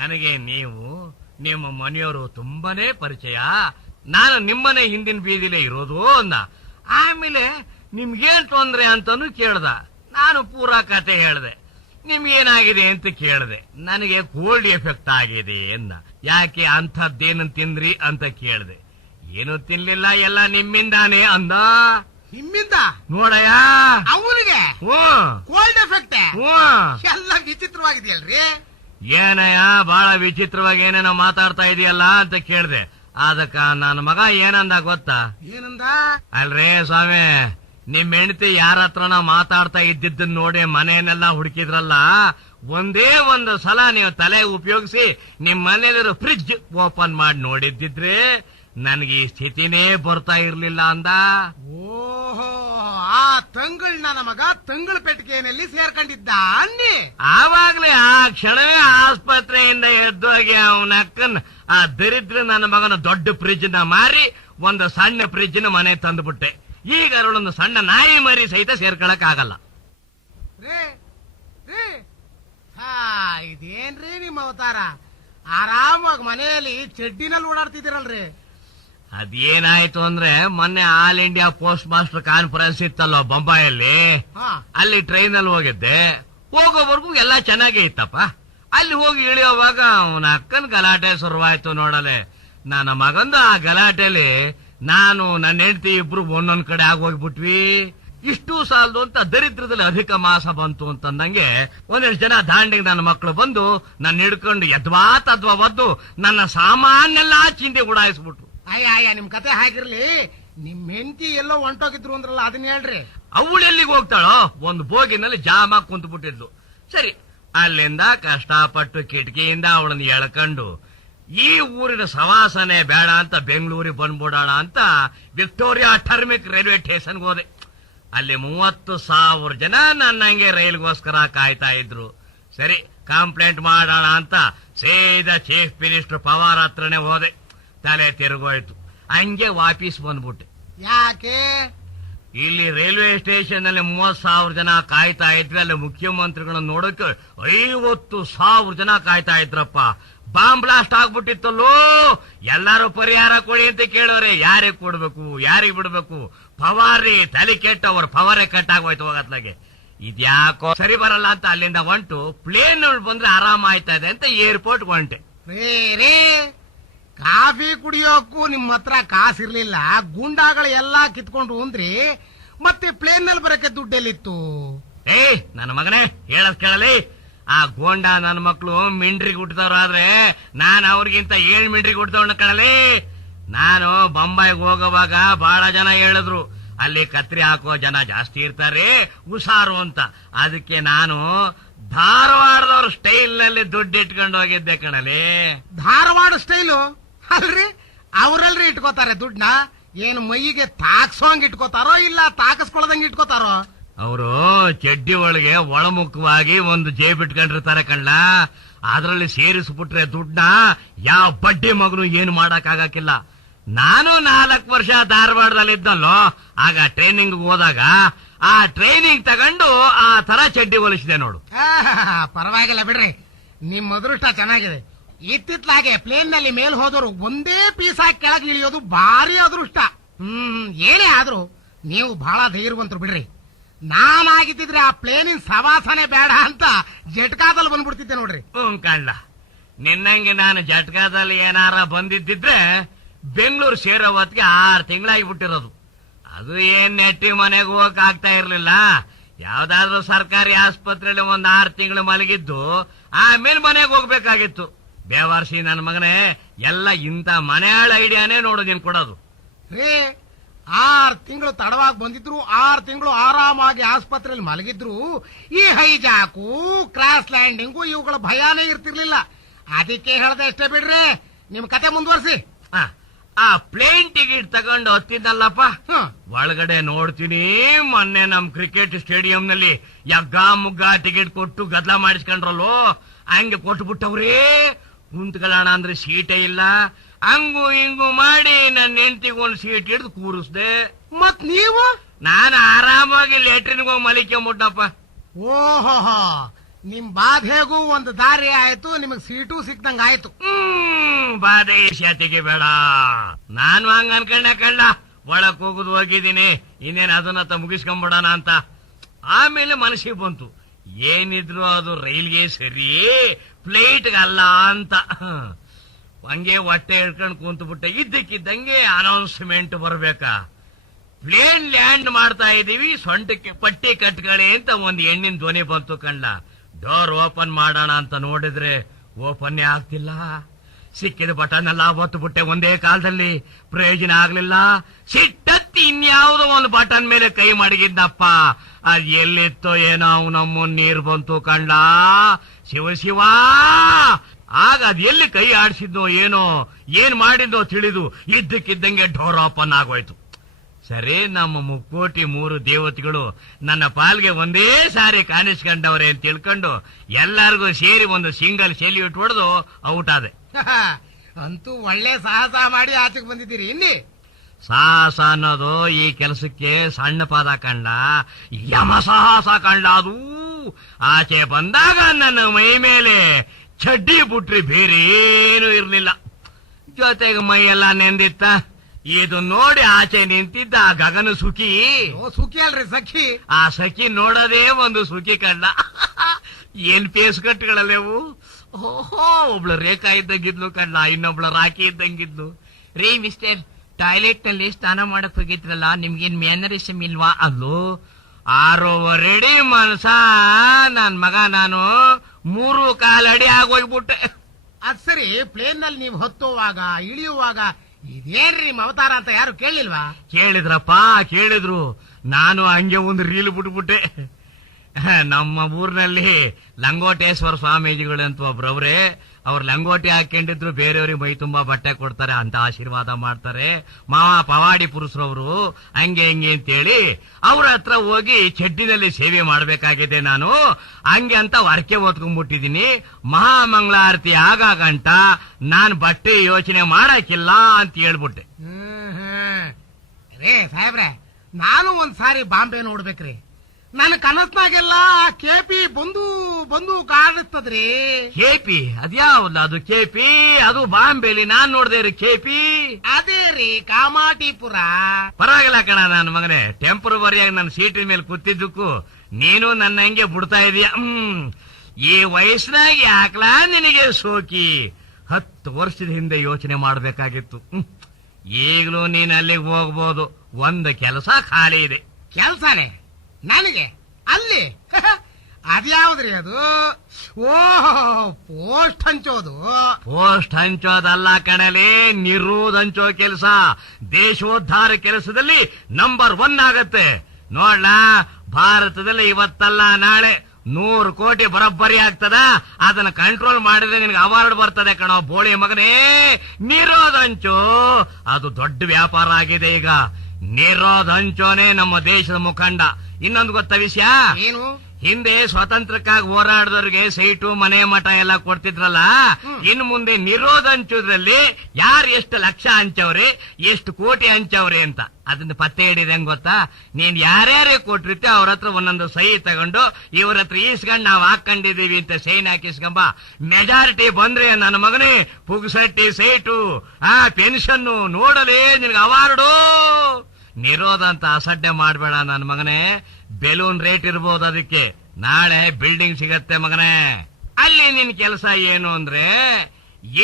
ನನಗೆ ನೀವು ನಿಮ್ಮ ಮನೆಯವರು ತುಂಬಾನೇ ಪರಿಚಯ, ನಾನು ನಿಮ್ಮನೆ ಹಿಂದಿನ ಬೀದಿಲೇ ಇರೋದು ಅಂದ. ಆಮೇಲೆ ನಿಮ್ಗೇನ್ ತೊಂದ್ರೆ ಅಂತಾನು ಕೇಳ್ದ. ನಾನು ಪೂರಾ ಕತೆ ಹೇಳ್ದೆ. ನಿಮ್ಗೇನಾಗಿದೆ ಅಂತ ಕೇಳ್ದೆ. ನನಗೆ ಕೋಲ್ಡ್ ಎಫೆಕ್ಟ್ ಆಗಿದೆ ಅಂದ. ಯಾಕೆ ಅಂಥದ್ದೇನು ತಿಂದ್ರಿ ಅಂತ ಕೇಳ್ದೆ. ಏನು ತಿನ್ಲಿಲ್ಲ, ಎಲ್ಲ ನಿಮ್ಮಿಂದಾನೆ ಅಂದ. ನಿಮ್ಮಿಂದ? ನೋಡಯ್ಯ, ಅವನಿಗೆ ಕೋಲ್ಡ್ ಎಫೆಕ್ಟ್ ಎಲ್ಲ ವಿಚಿತ್ರವಾಗಿದೆಯಲ್ರಿ? ಏನಯ್ಯ ಬಹಳ ವಿಚಿತ್ರವಾಗಿ ಏನೇನೋ ಮಾತಾಡ್ತಾ ಇದೆಯಲ್ಲ ಅಂತ ಕೇಳ್ದೆ. ಅದಕ್ಕ ನನ್ನ ಮಗ ಏನಂದ ಗೊತ್ತಾ? ಏನಂದ? ಅಲ್ರೇ ಸ್ವಾಮಿ, ನಿಮ್ ಹೆಂಡತಿ ಯಾರ ಹತ್ರನ ಮಾತಾಡ್ತಾ ಇದ್ದಿದ್ದನ್ನ ನೋಡಿ ಮನೆಯನ್ನೆಲ್ಲ ಹುಡುಕಿದ್ರಲ್ಲ, ಒಂದೇ ಒಂದು ಸಲ ನೀವು ತಲೆ ಉಪಯೋಗಿಸಿ ನಿಮ್ ಮನೇಲಿರೋ ಫ್ರಿಡ್ಜ್ ಓಪನ್ ಮಾಡಿ ನೋಡಿದ್ದಿದ್ರೆ ನನಗೆ ಈ ಸ್ಥಿತಿನೇ ಬರ್ತಾ ಇರ್ಲಿಲ್ಲ ಅಂದ. ಓಹೋ, ಆ ತಂಗಳ ನನ್ನ ಮಗ ತಂಗಳ ಪೆಟ್ಟಿಗೆಯಲ್ಲಿ ಸೇರ್ಕೊಂಡಿದ್ದ ಅನ್ನಿ. ಆವಾಗ್ಲೇ ಆ ಕ್ಷಣವೇ ಆಸ್ಪತ್ರೆಯಿಂದ ಎದ್ದೋಗಿ ಅವನಕ್ಕನ್ ಆ ದರಿದ್ರ ನನ್ನ ಮಗನ ದೊಡ್ಡ ಫ್ರಿಡ್ಜ್ ನ ಮಾರಿ ಒಂದು ಸಣ್ಣ ಫ್ರಿಡ್ಜ್ ನ ಮನೆ ತಂದ್ಬಿಟ್ಟೆ. ಈಗ ಅವಳೊಂದು ಸಣ್ಣ ನಾಯಿ ಮರಿ ಸಹಿತ ಸೇರ್ಕೊಳಕ್ ಆಗಲ್ಲ. ಇದೇನ್ರಿ ನಿಮ್ಮ ಅವತಾರ? ಆರಾಮಾಗಿ ಮನೆಯಲ್ಲಿ ಚಡ್ಡಿನಲ್ಲಿ ಓಡಾಡ್ತಿದ್ದೀರಲ್ರಿ. ಅದೇನಾಯ್ತು ಅಂದ್ರೆ ಮೊನ್ನೆ all India post master conference ಇತ್ತಲ್ಲೋ ಬೊಂಬಾಯಲ್ಲಿ, ಅಲ್ಲಿ ಟ್ರೈನ್ ಅಲ್ಲಿ ಹೋಗಿದ್ದೆ. ಹೋಗೋವರೆಗೂ ಎಲ್ಲ ಚೆನ್ನಾಗೇ ಇತ್ತಪ್ಪ. ಅಲ್ಲಿ ಹೋಗಿ ಇಳಿಯೋವಾಗ ಅವನ ಅಕ್ಕನ ಗಲಾಟೆ ಶುರುವಾಯ್ತು ನೋಡಲೆ. ನನ್ನ ಮಗಂದು ಆ ಗಲಾಟೆಲಿ ನಾನು ನನ್ನ ಹೆಂಡತಿ ಇಬ್ರು ಒಂದೊಂದ್ ಕಡೆ ಆಗೋಗ್ಬಿಟ್ವಿ. ಇಷ್ಟು ಸಾಲದು ಅಂತ ದರಿದ್ರದಲ್ಲಿ ಅಧಿಕ ಮಾಸ ಬಂತು ಅಂತಂದಂಗೆ ಒಂದೆಷ್ಟು ಜನ ದಾಂಡಿಗೆ ನನ್ನ ಮಕ್ಕಳು ಬಂದು ನನ್ನ ಹಿಡ್ಕೊಂಡು ಎದ್ವಾ ತದ್ವಾ ಒದ್ದು ನನ್ನ ಸಾಮಾನೆಲ್ಲಾ ಚಿಂತೆ ಗುಡಾಯಿಸ್ಬಿಟ್ರು. ಅಯ್ಯ ನಿಮ್ ಕತೆ ಹಾಗಿರ್ಲಿ, ನಿಮ್ ಹೆಂಡತಿ ಎಲ್ಲೋ ಹೊಂಟೋಗಿದ್ರು ಅಂದ್ರಲ್ಲ, ಅದನ್ನ ಹೇಳ್ರಿ. ಅವಳೆಲ್ಲಿಗೆ ಹೋಗ್ತಾಳೋ, ಒಂದು ಬೋಗಿನಲ್ಲಿ ಜಾಮ ಕುಂತು ಬಿಟ್ಟಿದ್ಲು. ಸರಿ, ಅಲ್ಲಿಂದ ಕಷ್ಟಪಟ್ಟು ಕಿಟಕಿಯಿಂದ ಅವಳನ್ನ ಎಳ್ಕೊಂಡು ಈ ಊರಿನ ಸವಾಸನೆ ಬೇಡ ಅಂತ ಬೆಂಗಳೂರಿಗೆ ಬಂದ್ಬಿಡೋಣ ಅಂತ ವಿಕ್ಟೋರಿಯಾ ಟರ್ಮಿಕ್ ರೈಲ್ವೆ ಸ್ಟೇಷನ್ಗೆ ಹೋದೆ. ಅಲ್ಲಿ 30,000 ಜನ ನನ್ನಂಗೆ ರೈಲ್ಗೋಸ್ಕರ ಕಾಯ್ತಾ ಇದ್ರು. ಸರಿ, ಕಂಪ್ಲೇಂಟ್ ಮಾಡೋಣ ಅಂತ ಸೀದಾ ಚೀಫ್ ಮಿನಿಸ್ಟರ್ ಪವಾರ್ ಹತ್ರನೇ ಹೋದೆ. ತಲೆ ತಿರುಗೋಯ್ತು. ಹಂಗೆ ವಾಪಸ್ ಬಂದ್ಬಿಟ್ಟೆ. ಯಾಕೆ? ಇಲ್ಲಿ ರೈಲ್ವೆ ಸ್ಟೇಷನ್ ಅಲ್ಲಿ 30,000 ಜನ ಕಾಯ್ತಾ ಇದ್ವಿ. ಅಲ್ಲಿ ಮುಖ್ಯಮಂತ್ರಿಗಳನ್ನ ನೋಡೋಕೆ 50,000 ಜನ ಕಾಯ್ತಾ ಇದ್ರಪ್ಪ. Bomb blast ಆಗ್ಬಿಟ್ಟಿತ್ತಲ್ಲೋ. ಎಲ್ಲಾರು ಪರಿಹಾರ ಕೊಡಿ ಅಂತ ಕೇಳೋರೆ. ಯಾರಿಗೆ ಕೊಡ್ಬೇಕು, ಯಾರಿಗೆ ಬಿಡ್ಬೇಕು? ಪವಾರಿ ತಲೆ ಕೆಟ್ಟ, ಅವ್ರ ಪವರೇ ಕಟ್ಟಾಗೋಯ್ತು ಹೋಗತ್ಲಾಗೆ. ಇದ್ಯಾಕೋ ಸರಿ ಬರಲ್ಲ ಅಂತ ಅಲ್ಲಿಂದ ಹೊಂಟು ಪ್ಲೇನ್ ಬಂದ್ರೆ ಆರಾಮ ಆಯ್ತಾ ಇದೆ ಅಂತ ಏರ್ಪೋರ್ಟ್ ಹೊಂಟೆ. ರೇ ಕಾಫಿ ಕುಡಿಯೋಕ್ಕೂ ನಿಮ್ ಹತ್ರ ಕಾಸಿರ್ಲಿಲ್ಲ, ಗೂಂಡಾಗಳು ಎಲ್ಲಾ ಕಿತ್ಕೊಂಡು ಅಂದ್ರಿ, ಮತ್ತೆ ಪ್ಲೇನ್ ನಲ್ಲಿ ಬರಕ್ಕೆ ದುಡ್ಡೆಲ್ಲಿತ್ತು? ನನ್ನ ಮಗನೇ ಹೇಳದ್ ಕೇಳಲಿ. ಆ ಗೋಂಡ ನನ್ನ ಮಕ್ಳು ಮಿಂಡ್ರಿಗೆ ಹುಟ್ಟಿದವ್ರಾದ್ರೆ ನಾನು ಅವ್ರಿಗಿಂತ 7 ಮಿಂಡ್ರಿಗೆ ಹುಟ್ಟಿದವನ್ನ ಕಳಲಿ. ನಾನು ಬೊಂಬಾಯಿಗೆ ಹೋಗುವಾಗ ಬಹಳ ಜನ ಹೇಳಿದ್ರು, ಅಲ್ಲಿ ಕತ್ರಿ ಹಾಕೋ ಜನ ಜಾಸ್ತಿ ಇರ್ತಾರೆ, ಹುಷಾರು ಅಂತ. ಅದಕ್ಕೆ ನಾನು ಧಾರವಾಡದವ್ರ ಸ್ಟೈಲ್ ನಲ್ಲಿ ದುಡ್ಡು ಇಟ್ಕೊಂಡು ಹೋಗಿದ್ದೆ ಕಣಲಿ. ಧಾರವಾಡ ಸ್ಟೈಲು ಅಲ್ರಿ? ಅವರಲ್ರಿ ಇಟ್ಕೋತಾರೆ ದುಡ್ಡನ್ನ? ಏನು ಮೈಗೆ ತಾಕ್ಸೋಂಗ್ ಇಟ್ಕೋತಾರೋ ಇಲ್ಲ ತಾಕಸ್ಕೊಳ್ದಂಗ್ ಇಟ್ಕೋತಾರೋ? ಅವರು ಚಡ್ಡಿ ಒಳಗೆ ಒಳಮುಖವಾಗಿ ಒಂದು ಜೇಬ್ ಇಟ್ಕೊಂಡಿರ್ತಾರೆ ಕಣ್ಣ. ಅದರಲ್ಲಿ ಸೇರಿಸ್ಬಿಟ್ರೆ ದುಡ್ಡನ್ನ ಯಾವ ಬಡ್ಡಿ ಮಗನು ಏನು ಮಾಡಕ್ ಆಗಕ್ಕಿಲ್ಲ. ನಾನು 4 ವರ್ಷ ಧಾರವಾಡದಲ್ಲಿದ್ದಲ್ಲೋ, ಆಗ ಟ್ರೈನಿಂಗ್ ಹೋದಾಗ ಆ ಟ್ರೈನಿಂಗ್ ತಗೊಂಡು ಆ ತರ ಚಡ್ಡಿ ಹೊಲಿಸಿದೆ ನೋಡು. ಪರವಾಗಿಲ್ಲ ಬಿಡ್ರಿ, ನಿಮ್ ಅದೃಷ್ಟ ಚೆನ್ನಾಗಿದೆ. ಇತ್ತಿತ್ಲಾಗೆ ಪ್ಲೇನ್ ನಲ್ಲಿ ಮೇಲ್ ಹೋದವರು ಒಂದೇ ಪೀಸ್ ಹಾಕಿ ಕೆಳಗೆ ಇಳಿಯೋದು ಭಾರಿ ಅದೃಷ್ಟ. ಏನೇ ಆದ್ರೂ ನೀವು ಬಹಳ ಧೈರ್ಯವಂತರು ಬಿಡ್ರಿ. ನಾನಾಗಿದ್ದಿದ್ರೆ ಆ ಪ್ಲೇನಿನ ಸವಾಸನೆ ಬೇಡ ಅಂತ ಜಟ್ಕಾದಲ್ಲಿ ಬಂದ್ಬಿಡ್ತಿದ್ದೆ ನೋಡ್ರಿ. ಕಳ್ಳ, ನಿನ್ನಂಗೆ ನಾನು ಜಟ್ಕಾದಲ್ಲಿ ಏನಾರ ಬಂದಿದ್ದಿದ್ರೆ ಬೆಂಗಳೂರು ಸೇರೋ ಹೊತ್ತಿಗೆ 6 ತಿಂಗಳಾಗಿ ಬಿಟ್ಟಿರೋದು. ಅದು ಏನ್ ನೆಟ್ಟಿ ಮನೆಗೆ ಹೋಗಕ್ ಆಗ್ತಾ ಇರ್ಲಿಲ್ಲ. ಯಾವ್ದಾದ್ರು ಸರ್ಕಾರಿ ಆಸ್ಪತ್ರೆಯಲ್ಲಿ 6 ತಿಂಗಳು ಮಲಗಿದ್ದು ಆಮೇಲೆ ಮನೆಗೆ ಹೋಗ್ಬೇಕಾಗಿತ್ತು. ಬೇವಾರ್ಸಿ ನನ್ನ ಮಗನೇ, ಎಲ್ಲ ಇಂಥ ಮನೆಯಾಳ ಐಡಿಯಾನೇ ನೋಡು ನೀನ್ ಕೊಡೋದು. ರೇ, 6 ತಿಂಗಳು ತಡವಾಗಿ ಬಂದಿದ್ರು, 6 ತಿಂಗಳು ಆರಾಮಾಗಿ ಆಸ್ಪತ್ರೆಯಲ್ಲಿ ಮಲಗಿದ್ರು, ಈ ಹೈಜಾಕು ಕ್ರಾಸ್ ಲ್ಯಾಂಡಿಂಗು ಇವುಗಳ ಭಯಾನೇ ಇರ್ತಿರ್ಲಿಲ್ಲ. ಅದಕ್ಕೆ ಹೇಳ್ದೆ ಅಷ್ಟೇ ಬಿಡ್ರಿ. ನಿಮ್ ಕತೆ ಮುಂದುವರಿಸಿ. ಆ ಪ್ಲೇನ್ ಟಿಕೆಟ್ ತಗೊಂಡು ಹತ್ತಿದ್ದಲ್ಲಪ್ಪ, ಒಳಗಡೆ ನೋಡ್ತೀನಿ ಮೊನ್ನೆ ನಮ್ ಕ್ರಿಕೆಟ್ ಸ್ಟೇಡಿಯಂ ನಲ್ಲಿ ಯಗ್ಗ ಮುಗ್ಗ ಟಿಕೆಟ್ ಕೊಟ್ಟು ಗದ್ಲ ಮಾಡಿಸ್ಕೊಂಡ್ರಲ್ಲೋ, ಹಂಗೆ ಕೊಟ್ಬಿಟ್ಟವ್ರೇ. ಕುಂತ್ಕೊಳ್ಳೋಣ ಅಂದ್ರೆ ಸೀಟೇ ಇಲ್ಲ. ಹಂಗು ಹಿಂಗು ಮಾಡಿ ನನ್ನ ಹೆಂಡತಿಗೆ ಒಂದು ಸೀಟ್ ಹಿಡಿದು ಕೂರಿಸ್ದೆ. ಮತ್ ನೀವು? ನಾನು ಆರಾಮಾಗಿ ಲೆಟ್ರಿನ್ಗೆ ಹೋಗಿ ಮಲಿಕೊಂಬಿಟ್ಟಪ್ಪ. ಓಹೋ, ನಿಮ್ ಬಾಧೆಗೂ ಒಂದು ದಾರಿ ಆಯ್ತು, ನಿಮಗ್ ಸೀಟು ಸಿಕ್ದಂಗ ಆಯ್ತು. ಬಾಧೆ ಶಾತಿಗೆ ಬೇಡ. ನಾನು ಹಂಗ ಅನ್ಕೊಂಡೆ ಕಳ್ಳ. ಒಳಕ್ ಹೋಗುದು ಹೋಗಿದ್ದೀನಿ, ಇನ್ನೇನು ಅದನ್ನ ಮುಗಿಸ್ಕೊಂಡ್ಬಿಡೋಣ ಅಂತ. ಆಮೇಲೆ ಮನಸ್ಸಿಗೆ ಬಂತು, ಏನಿದ್ರು ಅದು ರೈಲ್ಗೆ ಸರಿ, ಫ್ಲೈಟ್ಗಲ್ಲ ಅಂತ. ಹಂಗೆ ಹೊಟ್ಟೆ ಹಿಡ್ಕೊಂಡು ಕುಂತು ಬಿಟ್ಟೆ. ಇದ್ದಕ್ಕಿದ್ದಂಗೆ ಅನೌನ್ಸ್ಮೆಂಟ್ ಬರ್ಬೇಕಾ, ಪ್ಲೇನ್ ಲ್ಯಾಂಡ್ ಮಾಡ್ತಾ ಇದೀವಿ, ಸೊಂಟಕ್ಕೆ ಪಟ್ಟಿ ಕಟ್ಕೊಳ್ಳಿ ಅಂತ ಒಂದು ಹೆಣ್ಣಿನ ಧ್ವನಿ ಬಂತು ಕಣ್ಣ. ಡೋರ್ ಓಪನ್ ಮಾಡೋಣ ಅಂತ ನೋಡಿದ್ರೆ ಓಪನ್ನೇ ಆಗ್ತಿಲ್ಲ. ಸಿಕ್ಕಿದ ಬಟನ್ ಎಲ್ಲ ಒತ್ತು ಬಿಟ್ಟೆ ಒಂದೇ ಕಾಲದಲ್ಲಿ. ಪ್ರಯೋಜನ ಆಗ್ಲಿಲ್ಲ. ಸಿಟ್ಟತ್ತಿ ಇನ್ಯಾವುದೋ ಒಂದು ಬಟನ್ ಮೇಲೆ ಕೈ ಮಡಗಿದ್ದಪ್ಪ. ಅದ್ ಎಲ್ಲಿತ್ತೋ ಏನೋ ನಮ್ಮ ನೀರು ಬಂತು ಕಂಡ. ಶಿವ ಶಿವ, ಆಗ ಅದ್ ಎಲ್ಲಿ ಕೈ ಆಡಿಸಿದ್ನೋ ಏನೋ, ಏನ್ ಮಾಡಿದ್ನೋ ತಿಳಿದು ಇದ್ದಕ್ಕಿದ್ದಂಗೆ ಡೋರ್ ಓಪನ್ ಆಗೋಯ್ತು. ಸರಿ, ನಮ್ಮ 3 ದೇವತೆಗಳು ನನ್ನ ಪಾಲ್ಗೆ ಒಂದೇ ಸಾರಿ ಕಾಣಿಸ್ಕೊಂಡವ್ರೆ ಅಂತ ತಿಳ್ಕೊಂಡು ಎಲ್ಲರಿಗೂ ಸೇರಿ ಒಂದು ಸಿಂಗಲ್ ಸೆಲ್ಯೂಟ್ ಹೊಡೆದು ಔಟ್ ಆದೆ. ಅಂತೂ ಒಳ್ಳೆ ಸಾಹಸ ಮಾಡಿ ಆಚೆಗೆ ಬಂದಿದ್ದೀರಿ. ಇಲ್ಲಿ ಸಾಹಸ ಅನ್ನೋದು ಈ ಕೆಲಸಕ್ಕೆ ಸಣ್ಣ ಪಾದ ಕಂಡ, ಯಮ ಸಾಹಸ ಕಂಡ. ಅದು ಆಚೆ ಬಂದಾಗ ನನ್ನ ಮೈ ಮೇಲೆ ಚಡ್ಡಿ ಬಿಟ್ರಿ ಬೇರೇನು ಇರ್ಲಿಲ್ಲ. ಜೊತೆಗೆ ಮೈಯೆಲ್ಲ ನೆಂದಿತ್ತ. ಇದು ನೋಡಿ ಆಚೆ ನಿಂತಿದ್ದ ಆ ಗಗನ ಸುಖಿ, ಸುಖಿ ಅಲ್ರಿ ಸಖಿ, ಆ ಸಖಿ ನೋಡೋದೇ ಒಂದು ಸುಖಿ ಕಂಡ. ಏನ್ ಪೇಸ್ ಕಟ್ಟುಗಳಲ್ಲೇವು. ಓಹೋ, ಒಬ್ಳು ರೇಖಾ ಇದ್ದಂಗಿದ್ಲು ಕಣ್ಣ, ಇನ್ನೊಬ್ಳು ರಾಕಿ ಇದ್ದಂಗಿದ್ಲು. ರೀ ಮಿಸ್ಟರ್, ಟಾಯ್ಲೆಟ್ ನಲ್ಲಿ ಸ್ನಾನ ಮಾಡಕ್ ಹೋಗಿದ್ರಲ್ಲ, ನಿಮ್ಗೇನ್ ಮ್ಯಾನರಿಸಮ್ ಇಲ್ವಾ? ಅಲ್ಲೋ 6 ಅಡಿ ಮನಸ ನನ್ ಮಗ, ನಾನು 3.25 ಅಡಿ ಆಗೋಗ್ಬಿಟ್ಟೆ. ಅದ್ ಸರಿ, ಪ್ಲೇನ್ ನಲ್ಲಿ ನೀವು ಹೊತ್ತುವಾಗ ಇಳಿಯುವಾಗ ಇದೇನ್ರಿ ನಿಮ್ ಅವತಾರ ಅಂತ ಯಾರು ಕೇಳಿಲ್ವಾ? ಕೇಳಿದ್ರಪ್ಪ, ಕೇಳಿದ್ರು. ನಾನು ಹಂಗೆ ಒಂದು ರೀಲ್ ಬಿಟ್ಬಿಟ್ಟೆ. ನಮ್ಮ ಊರಿನಲ್ಲಿ ಲಂಗೋಟೇಶ್ವರ ಸ್ವಾಮೀಜಿಗಳು ಅಂತ ಒಬ್ರವ್ರೆ, ಅವ್ರು ಲಂಗೋಟಿ ಹಾಕೊಂಡಿದ್ರು, ಬೇರೆಯವ್ರಿಗೆ ಮೈ ತುಂಬಾ ಬಟ್ಟೆ ಕೊಡ್ತಾರೆ ಅಂತ ಆಶೀರ್ವಾದ ಮಾಡ್ತಾರೆ. ಮಾವ ಪವಾಡಿ ಪುರುಷರವರು, ಹಂಗೆ ಹಿಂಗೆ ಅಂತೇಳಿ ಅವ್ರ ಹತ್ರ ಹೋಗಿ ಚಡ್ಡಿನಲ್ಲಿ ಸೇವೆ ಮಾಡ್ಬೇಕಾಗಿದೆ ನಾನು. ಹಂಗೆ ಅಂತ ಹೊರಕೆ ಓದ್ಕೊಂಡ್ಬಿಟ್ಟಿದೀನಿ. ಮಹಾಮಂಗಳಾರತಿ ಆಗಾಗಂಟ ನಾನ್ ಬಟ್ಟೆ ಯೋಚನೆ ಮಾಡಕ್ಕಿಲ್ಲ ಅಂತ ಹೇಳ್ಬಿಟ್ಟೆ. ರೇ ಸಾಹೇಬ್ರೆ, ನಾನು ಒಂದ್ಸಾರಿ ಬಾಂಬೆ ನೋಡ್ಬೇಕ್ರಿ. ನನ್ನ ಕನಸ್ನಾಗೆಲ್ಲ ಕೆಪಿ ಬಂದು ಬಂದು ಕಾಣಿಸ್ತದ್ರಿ. ಕೆಪಿ ಅದ್ಯಾವಲ್ಲ ಅದು? ಕೆಪಿ ಅದು ಬಾಂಬೆಲಿ ನಾನ್ ನೋಡ್ದೆ ರೀ ಕೆಪಿ. ಅದೇ ರೀ ಕಾಮಾಟಿಪುರ. ಪರವಾಗಿಲ್ಲ ಕಣ ನನ್ನ ಮಗನೇ, ಟೆಂಪರವರಿಯಾಗಿ ನನ್ನ ಸೀಟಿನ ಮೇಲೆ ಕೂತಿದ್ದಕ್ಕೂ ನೀನು ನನ್ನ ಹಂಗೆ ಬಿಡ್ತಾ ಇದೀಯ. ಈ ವಯಸ್ಸಿನಾಗ ಯಾಕಲಾ ನಿನಗೆ ಸೋಕಿ? 10 ವರ್ಷದ ಹಿಂದೆ ಯೋಚನೆ ಮಾಡ್ಬೇಕಾಗಿತ್ತು. ಈಗಲೂ ನೀನ್ ಅಲ್ಲಿಗೆ ಹೋಗ್ಬೋದು, ಒಂದು ಕೆಲಸ ಖಾಲಿ ಇದೆ. ಕೆಲ್ಸನೇ ನನಗೆ ಅಲ್ಲಿ? ಅದ್ಯಾವ್ದ್ರಿ ಅದು? ಓಹೋ, ಪೋಸ್ಟ್ ಹಂಚೋದು. ಪೋಸ್ಟ್ ಹಂಚೋದಲ್ಲ ಕಣಲೆ, ನಿರೋಧ ಹಂಚೋ ಕೆಲಸ. ದೇಶೋದ್ಧಾರ ಕೆಲಸದಲ್ಲಿ ನಂಬರ್ 1 ಆಗತ್ತೆ ನೋಡ್ಲಾ. ಭಾರತದಲ್ಲಿ ಇವತ್ತಲ್ಲ ನಾಳೆ 100 ಕೋಟಿ ಬರೋಬ್ಬರಿ ಆಗ್ತದ. ಅದನ್ನ ಕಂಟ್ರೋಲ್ ಮಾಡಿದ್ರೆ ನಿನ್ಗೆ ಅವಾರ್ಡ್ ಬರ್ತದೆ ಕಣೋ ಬೋಳಿ ಮಗನೇ. ನಿರೋಧ ಹಂಚೋ ಅದು ದೊಡ್ಡ ವ್ಯಾಪಾರ ಆಗಿದೆ ಈಗ. ನಿರೋಧ ಹಂಚೋನೆ ನಮ್ಮ ದೇಶದ ಮುಖಂಡ. ಇನ್ನೊಂದು ಗೊತ್ತ ವಿಷಯ ಏನು? ಹಿಂದೆ ಸ್ವಾತಂತ್ರ್ಯಕ್ಕಾಗಿ ಹೋರಾಡಿದವ್ರಿಗೆ ಸೈಟು, ಮನೆ, ಮಠ ಎಲ್ಲ ಕೊಡ್ತಿದ್ರಲ್ಲ, ಇನ್ನು ಮುಂದೆ ನಿರೋಧ ಹಂಚೋದ್ರಲ್ಲಿ ಯಾರು ಎಷ್ಟು ಲಕ್ಷ ಹಂಚವ್ರೆ, ಎಷ್ಟು ಕೋಟಿ ಹಂಚವ್ರೆ ಅಂತ ಅದನ್ನ ಪತ್ತೆ ಹಿಡಿದ ಹೆಂಗ್ ಗೊತ್ತಾ? ನೀನ್ ಯಾರ್ಯಾರೇ ಕೊಟ್ಟಿರ್ತೀವಿ ಅವ್ರ ಹತ್ರ ಒಂದೊಂದು ಸಹಿ ತಗೊಂಡು ಇವ್ರ ಹತ್ರ ಈಸ್ಕೊಂಡ್ ನಾವ್ ಹಾಕೊಂಡಿದೀವಿ ಅಂತ ಸೈನ್ ಹಾಕಿಸ್ಕೊಂಬ. ಮೆಜಾರಿಟಿ ಬಂದ್ರೆ ನನ್ನ ಮಗನೇ ಪುಗ್ಸಟ್ಟಿ ಸೈಟು, ಪೆನ್ಷನ್ ನೋಡಲೇ ನಿನ್ಗೆ ಅವಾರ್ಡು. ನಿರೋಧ ಅಂತ ಅಸಡ್ಡೆ ಮಾಡ್ಬೇಡ ನನ್ನ ಮಗನೇ. ಬೆಲೂನ್ ರೇಟ್ ಇರ್ಬೋದು, ಅದಕ್ಕೆ ನಾಳೆ ಬಿಲ್ಡಿಂಗ್ ಸಿಗತ್ತೆ ಮಗನೇ. ಅಲ್ಲಿ ನಿನ್ ಕೆಲಸ ಏನು ಅಂದ್ರೆ,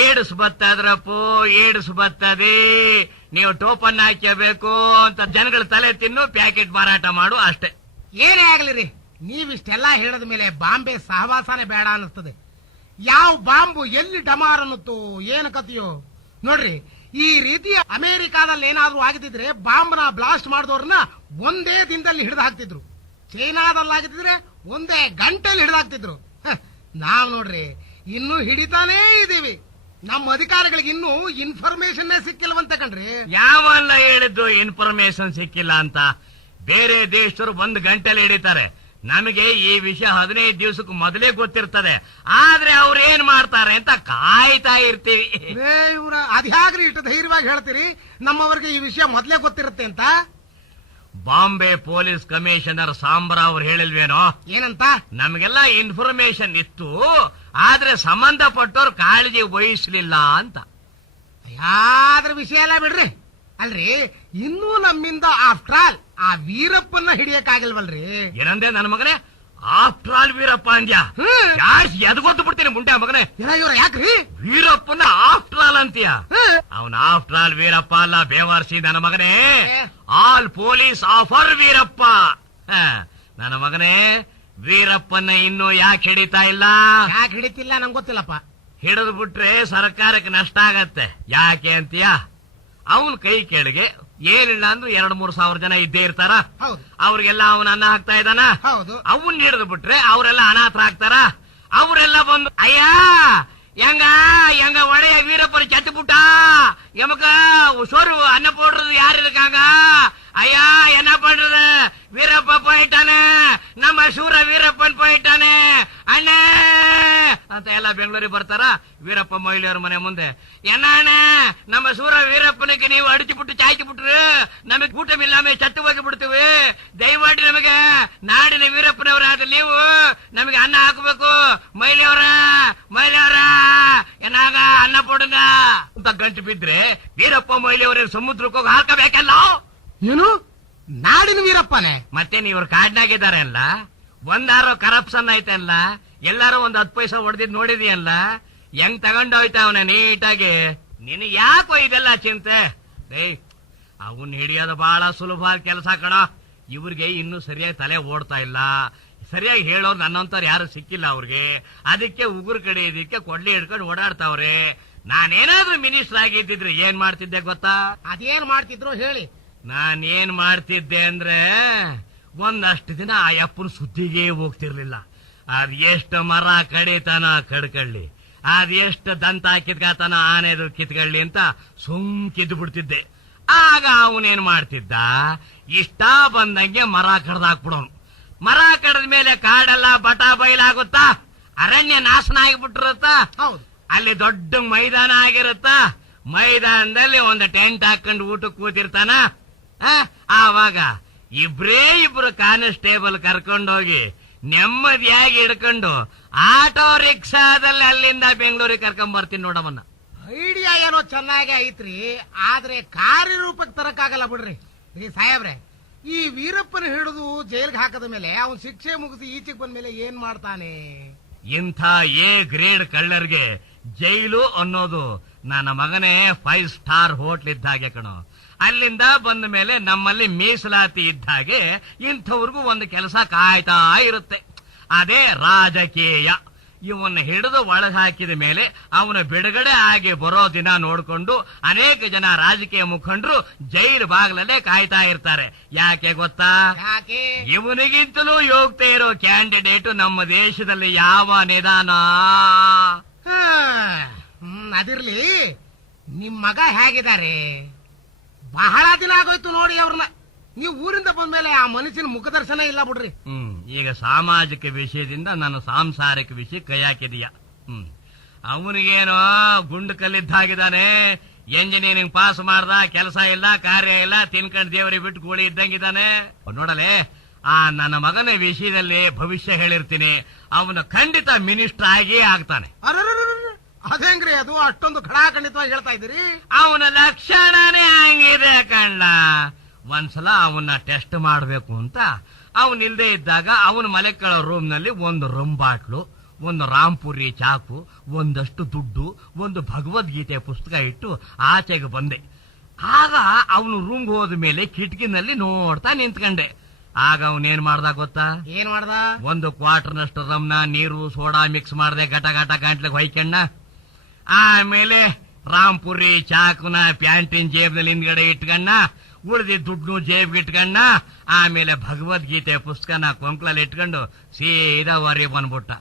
ಏಡ್ಸ್ ಬತ್ತಾದ್ರಪ್ಪೋ ಏಡ್ಸ್ ಬತ್ತದೆ, ನೀವು ಟೋಪನ್ ಹಾಕಬೇಕು ಅಂತ ಜನಗಳ ತಲೆ ತಿನ್ನು, ಪ್ಯಾಕೆಟ್ ಮಾರಾಟ ಮಾಡು, ಅಷ್ಟೇ. ಏನೇ ಆಗ್ಲಿರಿ, ನೀವಿಷ್ಟೆಲ್ಲಾ ಹೇಳಿದ ಮೇಲೆ ಬಾಂಬೆ ಸಹವಾಸನೆ ಬೇಡ ಅನ್ನಿಸ್ತದೆ. ಯಾವ ಬಾಂಬು ಎಲ್ಲಿ ಡಮಾರ್ ಅನ್ನುತ್ತೋ ಏನು ಕಥೆಯೋ ನೋಡ್ರಿ. ಈ ರೀತಿ ಅಮೆರಿಕಾದಲ್ಲಿ ಏನಾದ್ರೂ ಆಗಿದ್ರೆ ಬಾಂಬ್ನ ಬ್ಲಾಸ್ಟ್ ಮಾಡಿದವ್ರನ್ನ ಒಂದೇ ದಿನದಲ್ಲಿ ಹಿಡಿದು ಹಾಕ್ತಿದ್ರು. ಚೈನಾದಲ್ಲಾಗಿದ್ರೆ ಒಂದೇ ಗಂಟೆಯಲ್ಲಿ ಹಿಡಿದು ಹಾಕ್ತಿದ್ರು. ನಾವ್ ನೋಡ್ರಿ ಇನ್ನೂ ಹಿಡಿತಾನೇ ಇದೀವಿ. ನಮ್ಮ ಅಧಿಕಾರಿಗಳಿಗೆ ಇನ್ನೂ ಇನ್ಫಾರ್ಮೇಶನ್ ಸಿಕ್ಕಿಲ್ವಂತ ಕಣ್ರಿ. ಯಾವಲ್ಲ ಹೇಳಿದ್ದು ಇನ್ಫಾರ್ಮೇಶನ್ ಸಿಕ್ಕಿಲ್ಲ ಅಂತ? ಬೇರೆ ದೇಶರು 1 ಗಂಟೆಯಲ್ಲಿ ಹಿಡಿತಾರೆ. ನಮಗೆ ಈ ವಿಷಯ 15 ದಿವಸಕ್ಕೂ ಮೊದಲೇ ಗೊತ್ತಿರ್ತದೆ. ಆದ್ರೆ ಅವ್ರು ಏನ್ ಮಾಡ್ತಾರೆ ಅಂತ ಕಾಯ್ತಾ ಇರ್ತೀವಿ. ಇವ್ರ ಅದ್ಯಾಗ್ರಿ ಇಷ್ಟು ಧೈರ್ಯವಾಗಿ ಹೇಳ್ತೀರಿ? ನಮ್ಮವರಿಗೆ ಈ ವಿಷಯ ಮೊದಲೇ ಗೊತ್ತಿರುತ್ತೆ ಅಂತ. ಬಾಂಬೆ ಪೊಲೀಸ್ ಕಮಿಷನರ್ ಸಾಂಬ್ರಾ ಅವ್ರು ಹೇಳಿಲ್ವೇನೋ? ಏನಂತ? ನಮಗೆಲ್ಲ ಇನ್ಫಾರ್ಮೇಶನ್ ಇತ್ತು, ಆದ್ರೆ ಸಂಬಂಧಪಟ್ಟವ್ರು ಕಾಳಜಿ ವಹಿಸ್ಲಿಲ್ಲ ಅಂತ. ಯಾವ್ದ್ರ ವಿಷಯ ಎಲ್ಲ ಬಿಡ್ರಿ. ಅಲ್ರಿ, ಇನ್ನೂ ನಮ್ಮಿಂದ ಆಫ್ಟರ್ ಆಲ್ ಆ ವೀರಪ್ಪನ್ನ ಹಿಡಿಯಕ್ಕಾಗಲ್ವಲ್ರಿ? ಏನಂದೆ ನನ್ನ ಮಗನೇ? ಆಫ್ಟರ್ ಆಲ್ ವೀರಪ್ಪ ಅಂದ್ಯಾ? ಎದ್ ಗೊತ್ತು ಬಿಡ್ತೀನಿ ಮುಂಡೆ ಮಗನೇ. ಯಾಕ್ರಿ ವೀರಪ್ಪನ ಆಫ್ಟರ್ ಆಲ್ ಅಂತೀಯ? ಅವನ ಆಫ್ಟರ್ ಆಲ್ ವೀರಪ್ಪ ಅಲ್ಲ, ಬೇವಾರ್ಸಿ ನನ್ನ ಮಗನೇ. All police offer Veerappa. ನನ್ನ ಮಗನೇ, ವೀರಪ್ಪನ ಇನ್ನು ಯಾಕೆ ಹಿಡಿತಾ ಇಲ್ಲ? ಯಾಕೆ ಹಿಡಿತಿಲ್ಲ ನಂಗೆ ಗೊತ್ತಿಲ್ಲಪ್ಪ. ಹಿಡಿದು ಬಿಟ್ರೆ ಸರ್ಕಾರಕ್ಕೆ ನಷ್ಟ ಆಗತ್ತೆ. ಯಾಕೆ ಅಂತೀಯ? ಅವನ್ ಕೈ ಕೆಳಗೆ ಏನಿಲ್ಲ ಅಂದ್ರೂ 2-3 ಸಾವಿರ ಜನ ಇದ್ದೇ ಇರ್ತಾರ. ಅವ್ರಿಗೆಲ್ಲ ಅವನ ಅನ್ನ ಹಾಕ್ತಾ ಇದ್ದಾನ. ಅವನ್ ಹಿಡಿದು ಬಿಟ್ರೆ ಅವರೆಲ್ಲ ಅನಾಥ ಆಗ್ತಾರ. ಅವರೆಲ್ಲ ಬಂದು ಅಯ್ಯ ಹೆಂಗ ಒಡೆಯ ವೀರಪ್ಪನ ಚತ್ತು ಬಿಟ್ಟ எமக்கு சோறு அன்ன போடுறது யாரு இருக்காங்க? ஐயா என்ன பண்றது? வீரப்ப போயிட்டானே, ನಮ್ಮ ಶೂರ ವೀರಪ್ಪನ್ போயிட்டானே ಅಣ್ಣೇ ಅಂತ ಎಲ್ಲ ಬೆಂಗಳೂರಿಗೆ ಬರ್ತಾರ. ವೀರಪ್ಪ ಮಹಿಳೆಯರ ಮನೆ ಮುಂದೆ ಎನ್ನ ನಮ್ಮ ಶೂರ ವೀರಪ್ಪನಿಗೆ ನೀವು ಅಡಿಸಿ ಬಿಟ್ಟು ಚಾಯ್ಕಿ ಬಿಟ್ರು, ನಮಗ್ ಊಟಮಿಲ್ಲಾಮೆ ಚತ್ತು ಹೋಗಿ ಬಿಡ್ತೀವಿ. ದಯಮಾಡಿ ನಮಗೆ ನಾಡಿನ ವೀರಪ್ಪನವರಾದ ನೀವು ನಮಗೆ ಅನ್ನ ಹಾಕಬೇಕು. ಮಹಿಳೆಯವರ ಏನಾಗ ಅನ್ನ ಪೋಡುಂಗ ಅಂತ ಗಂಟು ಬಿದ್ರೆ ವೀರಪ್ಪ ಮಹಿಳೆಯವರ ಸಮುದ್ರಕ್ಕೆ ಹೋಗಿ ಹಾಕಬೇಕಲ್ಲ. ಏನು ನಾಡಿನ ವೀರಪ್ಪನೇ? ಮತ್ತೆ ಇವ್ರು ಕಾಡ್ನಾಗಿದ್ದಾರೆ ಅಲ್ಲ, ಒಂದಾರೋ ಕರಪ್ಷನ್ ಐತೆ ಅಲ್ಲ, ಎಲ್ಲಾರು ಒಂದ್ 10 ಪೈಸಾ ಹೊಡೆದಿದ್ ನೋಡಿದೀಯಲ್ಲ, ಹೆಂಗ್ ತಗೊಂಡೋಯ್ತ ಅವನ ನೀಟಾಗಿ. ನಿನಗೆ ಯಾಕೋ ಇದೆಲ್ಲ ಚಿಂತೆ? ಅವನ್ ಹಿಡಿಯೋದು ಬಹಳ ಸುಲಭ ಕೆಲಸ ಕಣ. ಇವ್ರಿಗೆ ಇನ್ನೂ ಸರಿಯಾಗಿ ತಲೆ ಓಡ್ತಾ ಇಲ್ಲ, ಸರಿಯಾಗಿ ಹೇಳೋರು ನನ್ನಂತವ್ರು ಯಾರು ಸಿಕ್ಕಿಲ್ಲ ಅವ್ರಿಗೆ. ಅದಕ್ಕೆ ಉಗುರು ಕಡೆ ಇದಕ್ಕೆ ಕೊಡ್ಲಿ ಹಿಡ್ಕೊಂಡು ಓಡಾಡ್ತಾವ್ರೆ. ನಾನೇನಾದ್ರೂ ಮಿನಿಸ್ಟರ್ ಆಗಿದ್ದಿದ್ರೆ ಏನ್ ಮಾಡ್ತಿದ್ದೆ ಗೊತ್ತಾ? ಅದೇನ್ ಮಾಡ್ತಿದ್ರು ಹೇಳಿ. ನಾನೇನ್ ಮಾಡ್ತಿದ್ದೆ ಅಂದ್ರೆ, ಒಂದಷ್ಟು ದಿನ ಆ ಅಪ್ಪನ ಸುದ್ದಿಗೆ ಹೋಗ್ತಿರ್ಲಿಲ್ಲ. ಅದೆಷ್ಟು ಮರ ಕಡಿತಾನ ಕಡ್ಕಳ್ಳಿ, ಅದೆಷ್ಟು ದಂತ ಕಿತ್ಕಾತನ ಆನೆದು ಕಿತ್ಕೊಳ್ಳಿ ಅಂತ ಸುಮ್ಕಿದ್ದು ಬಿಡ್ತಿದ್ದೆ. ಆಗ ಅವನೇನ್ ಮಾಡ್ತಿದ್ದ, ಇಷ್ಟ ಬಂದಂಗೆ ಮರ ಕಡ್ದಾಕ್ಬಿಡೋನು. ಮರ ಕಡದ ಮೇಲೆ ಕಾಡೆಲ್ಲ ಬಟ ಬಯಲಾಗುತ್ತಾ, ಅರಣ್ಯ ನಾಶನ ಆಗಿಬಿಟ್ಟಿರುತ್ತ. ಅಲ್ಲಿ ದೊಡ್ಡ ಮೈದಾನ ಆಗಿರುತ್ತ. ಮೈದಾನದಲ್ಲಿ ಒಂದು ಟೆಂಟ್ ಹಾಕೊಂಡು ಊಟಕ್ಕೆ ಕೂತಿರ್ತಾನ. ಆವಾಗ ಇಬ್ರು ಕಾನ್ಸ್ಟೇಬಲ್ ಕರ್ಕೊಂಡೋಗಿ ನೆಮ್ಮದಿಯಾಗಿ ಹಿಡ್ಕೊಂಡು ಆಟೋ ರಿಕ್ಷಾದಲ್ಲಿ ಅಲ್ಲಿಂದ ಬೆಂಗಳೂರಿಗೆ ಕರ್ಕೊಂಡ್ ಬರ್ತೀನಿ ನೋಡವನ್ನ. ಐಡಿಯಾ ಏನೋ ಚೆನ್ನಾಗಿ ಐತ್ರಿ, ಆದ್ರೆ ಕಾರ್ಯರೂಪಕ್ಕೆ ತರಕ್ಕಾಗಲ್ಲ ಬಿಡ್ರಿ. ಈ ಸಾಹೇಬ್ರೆ, ಈ ವೀರಪ್ಪನ ಹಿಡಿದು ಜೈಲ್ಗೆ ಹಾಕದ ಮೇಲೆ ಅವನ್ ಶಿಕ್ಷೆ ಮುಗಿಸಿ ಈಚೆಗೆ ಬಂದ ಮೇಲೆ ಏನ್ ಮಾಡ್ತಾನೆ? ಇಂಥ ಎ ಗ್ರೇಡ್ ಕಳ್ಳರ್ಗೆ ಜೈಲು ಅನ್ನೋದು ನನ್ನ ಮಗನೇ 5 ಸ್ಟಾರ್ ಹೋಟ್ಲ್ ಇದ್ದಾಗೆ ಕಣೋ. ಅಲ್ಲಿಂದ ಬಂದ ಮೇಲೆ ನಮ್ಮಲ್ಲಿ ಮೀಸಲಾತಿ ಇದ್ದಾಗೆ ಇಂಥವ್ರಿಗೂ ಒಂದು ಕೆಲಸ ಕಾಯ್ತಾ ಇರುತ್ತೆ. ಅದೇ ರಾಜಕೀಯ. ಇವನ್ನ ಹಿಡಿದು ಒಳಗೆ ಹಾಕಿದ ಮೇಲೆ ಅವನ ಬಿಡುಗಡೆ ಆಗಿ ಬರೋ ದಿನ ನೋಡ್ಕೊಂಡು ಅನೇಕ ಜನ ರಾಜಕೀಯ ಮುಖಂಡರು ಜೈಲು ಬಾಗಿಲಲ್ಲೇ ಕಾಯ್ತಾ ಇರ್ತಾರೆ. ಯಾಕೆ ಗೊತ್ತಾ? ಇವನಿಗಿಂತಲೂ ಯೋಗ್ಯತೆ ಇರೋ ಕ್ಯಾಂಡಿಡೇಟ್ ನಮ್ಮ ದೇಶದಲ್ಲಿ ಯಾವ ನಿಧಾನ. ಅದಿರ್ಲಿ, ನಿಮ್ ಮಗ ಹೇಗಿದ್ದಾರೆ? ಬಹಳ ದಿನ ಆಗೋಯ್ತು ನೋಡಿ ಅವ್ರನ್ನ. ನೀವು ಊರಿಂದ ಬಂದ್ಮೇಲೆ ಆ ಮನುಷ್ಯನ ಮುಖದರ್ಶನ ಇಲ್ಲ ಬಿಡ್ರಿ. ಈಗ ಸಾಮಾಜಿಕ ವಿಷಯದಿಂದ ನಾನು ಸಾಂಸಾರಿಕ ವಿಷಯ ಕೈ ಹಾಕಿದೀಯ. ಅವನಿಗೇನೋ ಗುಂಡು ಕಲ್ಲಿದ್ದಾಗಿದ್ದಾನೆ. ಎಂಜಿನಿಯರಿಂಗ್ ಪಾಸ್ ಮಾಡ್ದ, ಕೆಲಸ ಇಲ್ಲ, ಕಾರ್ಯ ಇಲ್ಲ, ತಿನ್ಕಂಡ್ ದೇವರಿಗೆ ಬಿಟ್ಟು ಗೋಳಿ ಇದ್ದಂಗಿದ್ದಾನೆ. ನೋಡಲೆ, ಆ ನನ್ನ ಮಗನ ವಿಷಯದಲ್ಲಿ ಭವಿಷ್ಯ ಹೇಳಿರ್ತೀನಿ, ಅವನು ಖಂಡಿತ ಮಿನಿಸ್ಟರ್ ಆಗೇ ಆಗ್ತಾನೆ. ಅದೇಂಗ್ರಿ ಅದು ಅಷ್ಟೊಂದು ಖಡಾಖಂಡಿತವಾಗಿ ಹೇಳ್ತಾ ಇದ್ದೀರಿ? ಅವನ ಲಕ್ಷಣನೇ ಹಂಗಿದೆ ಕಣ್ಣ. ಒಂದ್ಸಲ ಅವನ್ನ ಟೆಸ್ಟ್ ಮಾಡಬೇಕು ಅಂತ ಅವನಿಲ್ದೇ ಇದ್ದಾಗ ಅವನ ಮಲೆಕ್ಕಳ ರೂಮ್ ನಲ್ಲಿ ಒಂದು ರಮ್ ಬಾಟ್ಲು, ಒಂದು ರಾಂಪುರಿ ಚಾಕು, ಒಂದಷ್ಟು ದುಡ್ಡು, ಒಂದು ಭಗವದ್ಗೀತೆ ಪುಸ್ತಕ ಇಟ್ಟು ಆಚೆಗೆ ಬಂದೆ. ಆಗ ಅವನು ರೂಮ್ಗೆ ಹೋದ ಮೇಲೆ ಕಿಟಕಿನಲ್ಲಿ ನೋಡ್ತಾ ನಿಂತ್ಕೊಂಡೆ. ಆಗ ಅವನೇನ್ ಮಾಡ್ದ ಗೊತ್ತಾ? ಏನ್ ಮಾಡ್ದ? ಒಂದು ಕ್ವಾರ್ಟರ್ನಷ್ಟು ರಮ್ನ ನೀರು ಸೋಡಾ ಮಿಕ್ಸ್ ಮಾಡ್ದೆ, ಗಟ ಗಟ ಗಂಟ್ಲಿಗೆ ಹೊಯ್ಕಣ್ಣ. ಆಮೇಲೆ ರಾಂಪುರಿ ಚಾಕುನ ಪ್ಯಾಂಟಿನ ಜೇಬ್ನಲ್ಲಿ ಹಿಂದ್ಗಡೆ ಇಟ್ಕಣ್ಣ, ಉಳಿದಿ ದುಡ್ಡು ಜೇಬ್ಗೆ ಇಟ್ಕಣ್ಣ. ಆಮೇಲೆ ಭಗವದ್ಗೀತೆ ಪುಸ್ತಕನ ಕೊಂಕ್ಲಲ್ಲಿ ಇಟ್ಕೊಂಡು ಸೀದಾ ಹೊರಗೆ ಬಂದ್ಬಿಟ್ಟ.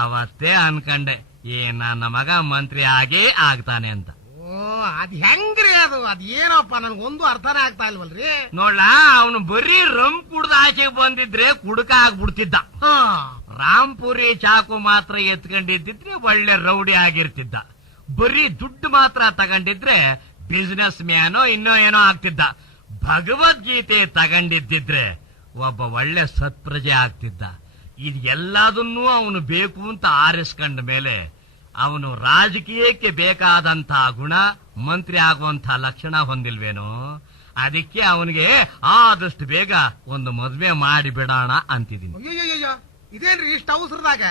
ಅವತ್ತೇ ಅನ್ಕಂಡೆ, ನನ್ನ ಮಗ ಮಂತ್ರಿ ಆಗೇ ಆಗ್ತಾನೆ ಅಂತ. ಅದ್ ಹೆಂಗ್ರಿ ಅದು? ಅದೇನಪ್ಪ ನನ್ಗೊಂದು ಅರ್ಥನೇ ಆಗ್ತಾ ಇಲ್ವಲ್ರಿ. ನೋಡ್ಲ, ಅವನು ಬರೀ ರಮ್ ಕುಡ್ದ ಆಚೆಗೆ ಬಂದಿದ್ರೆ ಕುಡುಕ ಆಗ್ಬಿಡ್ತಿದ್ದ. ರಾಂಪುರಿ ಚಾಕು ಮಾತ್ರ ಎತ್ಕೊಂಡಿದ್ದಿದ್ರೆ ಒಳ್ಳೆ ರೌಡಿ ಆಗಿರ್ತಿದ್ದ. ಬರೀ ದುಡ್ಡು ಮಾತ್ರ ತಗೊಂಡಿದ್ರೆ ಬಿಸಿನೆಸ್ ಮ್ಯಾನೋ ಇನ್ನೋ ಏನೋ ಆಗ್ತಿದ್ದ. ಭಗವದ್ಗೀತೆ ತಗೊಂಡಿದ್ದಿದ್ರೆ ಒಬ್ಬ ಒಳ್ಳೆ ಸತ್ಪ್ರಜೆ ಆಗ್ತಿದ್ದ. ಇದೆಲ್ಲದನ್ನೂ ಅವನು ಬೇಕು ಅಂತ ಆರಿಸ್ಕೊಂಡ ಮೇಲೆ ಅವನು ರಾಜಕೀಯಕ್ಕೆ ಬೇಕಾದಂತಹ ಗುಣ, ಮಂತ್ರಿ ಆಗುವಂತಹ ಲಕ್ಷಣ ಹೊಂದಿಲ್ವೇನೋ. ಅದಕ್ಕೆ ಅವನಿಗೆ ಆದಷ್ಟು ಬೇಗ ಒಂದು ಮದ್ವೆ ಮಾಡಿ ಬಿಡೋಣ ಅಂತಿದ್ದೀನಿ. ಇದೇನ್ರಿ ಇಷ್ಟ ಅವಸರದಾಗ?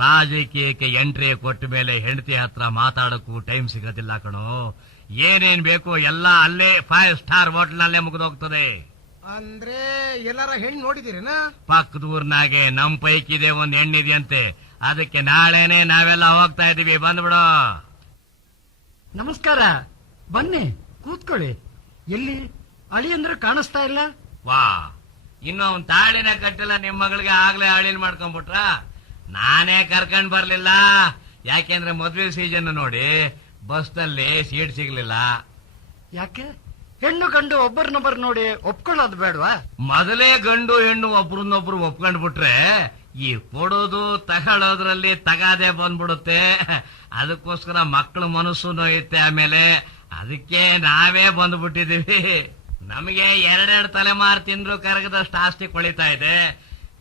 ರಾಜಕೀಯಕ್ಕೆ ಎಂಟ್ರಿ ಕೊಟ್ಟ ಮೇಲೆ ಹೆಂಡತಿ ಹತ್ರ ಮಾತಾಡಕ್ಕೂ ಟೈಮ್ ಸಿಗೋದಿಲ್ಲ ಕಣೋ. ಏನೇನ್ ಬೇಕು ಎಲ್ಲ ಅಲ್ಲೇ 5 ಸ್ಟಾರ್ ಹೋಟೆಲ್ ನಲ್ಲೇ ಮುಗಿದೋಗ್ತದೆ. ಅಂದ್ರೆ ಎಲ್ಲಾರ ಹೆಣ್ಣು ನೋಡಿದಿರೇನ? ಪಕ್ಕದ ಊರ್ನಾಗೆ ನಮ್ ಪೈಕಿದೆ ಒಂದ್ ಹೆಣ್ಣಿದೆಯಂತೆ. ಅದಕ್ಕೆ ನಾಳೆನೆ ನಾವೆಲ್ಲ ಹೋಗ್ತಾ ಇದೀವಿ, ಬಂದ್ಬಿಡು. ನಮಸ್ಕಾರ, ಬನ್ನಿ ಕೂತ್ಕೊಳ್ಳಿ. ಎಲ್ಲಿ ಅಳಿ ಅಂದ್ರೆ ಕಾಣಿಸ್ತಾ ಇಲ್ಲ? ವಾ, ಇನ್ನು ಅವನ್ ತಾಳಿನ ಕಟ್ಟಿಲ್ಲ, ನಿಮ್ ಮಗಳಿಗೆ ಆಗ್ಲೇ ಅಳಿಲ್ ಮಾಡ್ಕೊಂಡ್ಬಿಟ್ರ. ನಾನೇ ಕರ್ಕೊಂಡ್ ಬರ್ಲಿಲ್ಲ, ಯಾಕೆಂದ್ರೆ ಮದ್ವೆ ಸೀಸನ್ ನೋಡಿ ಬಸ್ ನಲ್ಲಿ ಸೀಟ್ ಸಿಗ್ಲಿಲ್ಲ. ಯಾಕೆ? ಹೆಣ್ಣು ಗಂಡು ಒಬ್ಬರನ್ನೊಬ್ಬರು ನೋಡಿ ಒಪ್ಕೊಳ್ಳೋದು ಬೇಡವಾ? ಮೊದಲೇ ಗಂಡು ಹೆಣ್ಣು ಒಬ್ರನ್ನೊಬ್ರು ಒಪ್ಕೊಂಡ್ ಬಿಟ್ರೆ ಈ ಕೊಡೋದು ತಗೊಳ್ಳೋದ್ರಲ್ಲಿ ತಗಾದೆ ಬಂದ್ಬಿಡುತ್ತೆ. ಅದಕ್ಕೋಸ್ಕರ ಮಕ್ಕಳ ಮನಸ್ಸು ನೋಯುತ್ತೆ. ಆಮೇಲೆ ಅದಕ್ಕೆ ನಾವೇ ಬಂದ್ಬಿಟ್ಟಿದೀವಿ. ನಮಗೆ 2 ತಲೆಮಾರು ತಿಂದ್ರು ಕರಗದಷ್ಟು ಆಸ್ತಿ ಕೊಳಿತಾ ಇದೆ.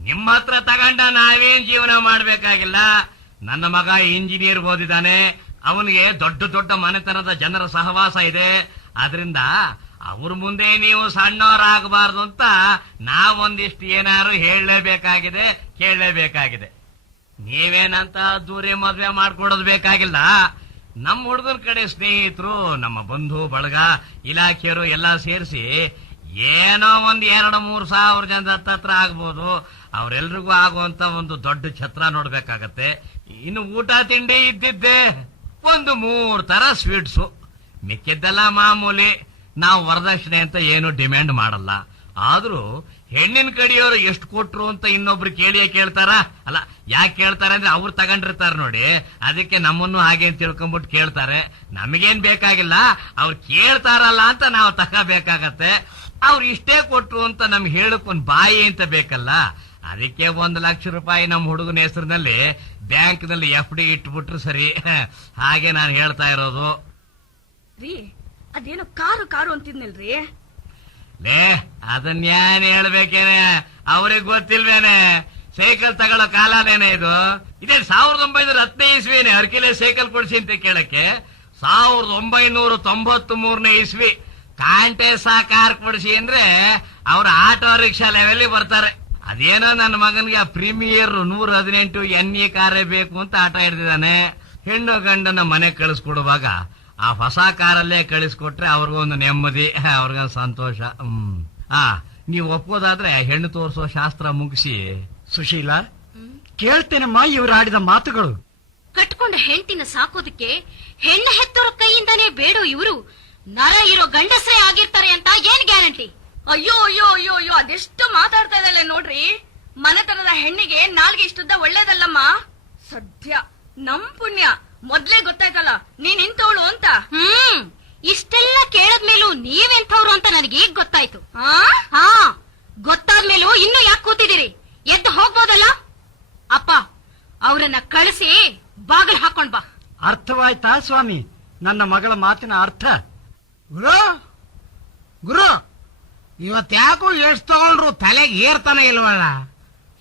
ನಿಮ್ಮ ಹತ್ರ ತಗೊಂಡ ನಾವೇನ್ ಜೀವನ ಮಾಡ್ಬೇಕಾಗಿಲ್ಲ. ನನ್ನ ಮಗ ಇಂಜಿನಿಯರ್ ಓದಿದ್ದಾನೆ, ಅವನಿಗೆ ದೊಡ್ಡ ದೊಡ್ಡ ಮನೆತನದ ಜನರ ಸಹವಾಸ ಇದೆ. ಆದ್ರಿಂದ ಅವ್ರ ಮುಂದೆ ನೀವು ಸಣ್ಣವರಾಗಬಾರ್ದು ಅಂತ ನಾವೊಂದಿಷ್ಟು ಏನಾರು ಹೇಳಲೇಬೇಕಾಗಿದೆ, ಕೇಳಲೇಬೇಕಾಗಿದೆ. ನೀವೇನಂತ ದೂರಿ ಮದ್ವೆ ಮಾಡ್ಕೊಡೋದು ಬೇಕಾಗಿಲ್ಲ. ನಮ್ಮ ಹುಡುಗರ ಕಡೆ ಸ್ನೇಹಿತರು, ನಮ್ಮ ಬಂಧು ಬಳಗ, ಇಲಾಖೆಯರು ಎಲ್ಲಾ ಸೇರಿಸಿ ಏನೋ ಒಂದ್ 2-3 ಸಾವಿರ ಜನದ ಹತ್ರ ಆಗ್ಬೋದು. ಅವ್ರೆಲ್ರಿಗೂ ಆಗುವಂತ ಒಂದು ದೊಡ್ಡ ಛತ್ರ ನೋಡ್ಬೇಕಾಗತ್ತೆ. ಇನ್ನು ಊಟ ತಿಂಡಿ ಇದ್ದಿದ್ದೆ ಒಂದು 3 ತರ ಸ್ವೀಟ್ಸು, ಮಿಕ್ಕಿದ್ದೆಲ್ಲ ಮಾಮೂಲಿ. ನಾವು ವರದಕ್ಷಿಣೆ ಅಂತ ಏನು ಡಿಮ್ಯಾಂಡ್ ಮಾಡಲ್ಲ. ಆದ್ರೂ ಹೆಣ್ಣಿನ ಕಡೆಯವರು ಎಷ್ಟು ಕೊಟ್ರು ಅಂತ ಇನ್ನೊಬ್ರು ಕೇಳಿಯೇ ಕೇಳ್ತಾರ. ಅಲ್ಲ, ಯಾಕೆ ಕೇಳ್ತಾರೆ ಅಂದ್ರೆ ಅವ್ರು ತಗೊಂಡಿರ್ತಾರ ನೋಡಿ, ಅದಕ್ಕೆ ನಮ್ಮನ್ನು ಹಾಗೆ ಅಂತ ತಿಳ್ಕೊಂಡ್ಬಿಟ್ಟು ಕೇಳ್ತಾರೆ. ನಮಗೇನ್ ಬೇಕಾಗಿಲ್ಲ, ಅವ್ರು ಕೇಳ್ತಾರಲ್ಲ ಅಂತ ನಾವು ತಗೋಬೇಕಾಗತ್ತೆ. ಅವ್ರು ಇಷ್ಟೇ ಕೊಟ್ರು ಅಂತ ನಮ್ಗೆ ಹೇಳಕ್ ಒಂದ್ ಬಾಯಿ ಅಂತ ಬೇಕಲ್ಲ. ಅದಕ್ಕೆ 1 ಲಕ್ಷ ರೂಪಾಯಿ ನಮ್ಮ ಹುಡುಗನ ಹೆಸರಿನಲ್ಲಿ ಬ್ಯಾಂಕ್ ನಲ್ಲಿ FD ಇಟ್ಬಿಟ್ರು ಸರಿ. ಹಾಗೆ ನಾನು ಹೇಳ್ತಾ ಇರೋದು. ರೀ, ಅದೇನೋ ಕಾರು ಅಂತಿದ್ನಲ್ರಿ. ಲೇ, ಅದನ್ನೇನ್ ಹೇಳ್ಬೇಕೇನೆ, ಅವ್ರಿಗೆ ಗೊತ್ತಿಲ್ವೇನೆ? ಸೈಕಲ್ ತಗೊಳ್ಳೋ ಕಾಲನೇನೆ ಇದು. ಇದೇ 1910 ಇಸ್ವಿನೇ ಅರ್ಕಿಲೆ ಸೈಕಲ್ ಕೊಡ್ಸಿ ಅಂತ ಕೇಳಕ್ಕೆ. 1993 ಇಸ್ವಿ ಕಾಂಟೆಸಾ ಕಾರ್ ಕೊಡ್ಸಿ ಅಂದ್ರೆ ಅವ್ರ ಆಟೋ ರಿಕ್ಷಾ ಲೆವೆಲ್ ಬರ್ತಾರೆ. ಅದೇನೋ ನನ್ನ ಮಗನ್ಗೆ ಆ ಪ್ರೀಮಿಯರ್ 118 NE ಕಾರೇ ಬೇಕು ಅಂತ ಆಟ ಹಿಡ್ದಿದ್ದಾನೆ. ಹೆಣ್ಣು ಗಂಡನ ಮನೆ ಕಳಿಸ್ಕೊಡುವಾಗ ಆ ಹೊಸ ಕಾರಲ್ಲೇ ಕಳಿಸ್ಕೊಟ್ರೆ ಅವ್ರಿಗೊಂದು ನೆಮ್ಮದಿ, ಅವ್ರಿಗೊಂದು ಸಂತೋಷ. ನೀವು ಒಪ್ಪೋದಾದ್ರೆ ಹೆಣ್ಣು ತೋರಿಸೋ ಶಾಸ್ತ್ರ ಮುಗಿಸಿ. ಸುಶೀಲ, ಕೇಳ್ತೇನಮ್ಮ ಇವ್ರು ಆಡಿದ ಮಾತುಗಳು. ಕಟ್ಕೊಂಡ ಹೆಂಡತಿನ ಸಾಕೋದಕ್ಕೆ ಹೆಣ್ಣು ಹೆತ್ತೋರ ಕೈಯಿಂದಾನೇ ಬೇಡೋ ಇವರು ನರ ಇರೋ ಗಂಡಸರೇ ಆಗಿರ್ತಾರೆ ಅಂತ ಏನ್ ಗ್ಯಾರಂಟಿ? ಅಯ್ಯೋ ಅಯ್ಯೋ ಅಯ್ಯೋ ಅಯ್ಯೋ, ಅದೆಷ್ಟು ಮಾತಾಡ್ತಾ ಇದ್ದಲ್ಲ ನೋಡ್ರಿ. ಮನೆತನದ ಹೆಣ್ಣಿಗೆ ನಾಲ್ಗೆ ಇಷ್ಟುದ್ದ ಒಳ್ಳೇದಲ್ಲಮ್ಮ. ಸದ್ಯ ನಮ್ ಪುಣ್ಯ ಮೊದ್ಲೇ ಗೊತ್ತಾಯ್ತಲ್ಲ ನೀನ್ ಇಂಥವಳು ಅಂತ. ಇಷ್ಟೆಲ್ಲ ಕೇಳದ್ಮೇಲೂ ನೀವೆಂಥವ್ರು ಅಂತ ನನಗೀಗ ಗೊತ್ತಾಯ್ತು. ಗೊತ್ತಾದ್ಮೇಲೂ ಇನ್ನು ಯಾಕೆ ಕೂತಿದ್ದೀರಿ? ಎದ್ದು ಹೋಗ್ಬೋದಲ್ಲ. ಅಪ್ಪ, ಅವರನ್ನ ಕಳಿಸಿ ಬಾಗಿಲು ಹಾಕೊಂಡ್ ಬಾ. ಅರ್ಥವಾಯ್ತಾ ಸ್ವಾಮಿ ನನ್ನ ಮಗಳ ಮಾತಿನ ಅರ್ಥ? ಗುರು, ಇವತ್ತ್ಯಾಕೋ ಎಷ್ಟು ತಗೊಂಡ್ರು ತಲೆಗೆ ಏರ್ತಾನೆ ಇಲ್ವಲ್ಲ.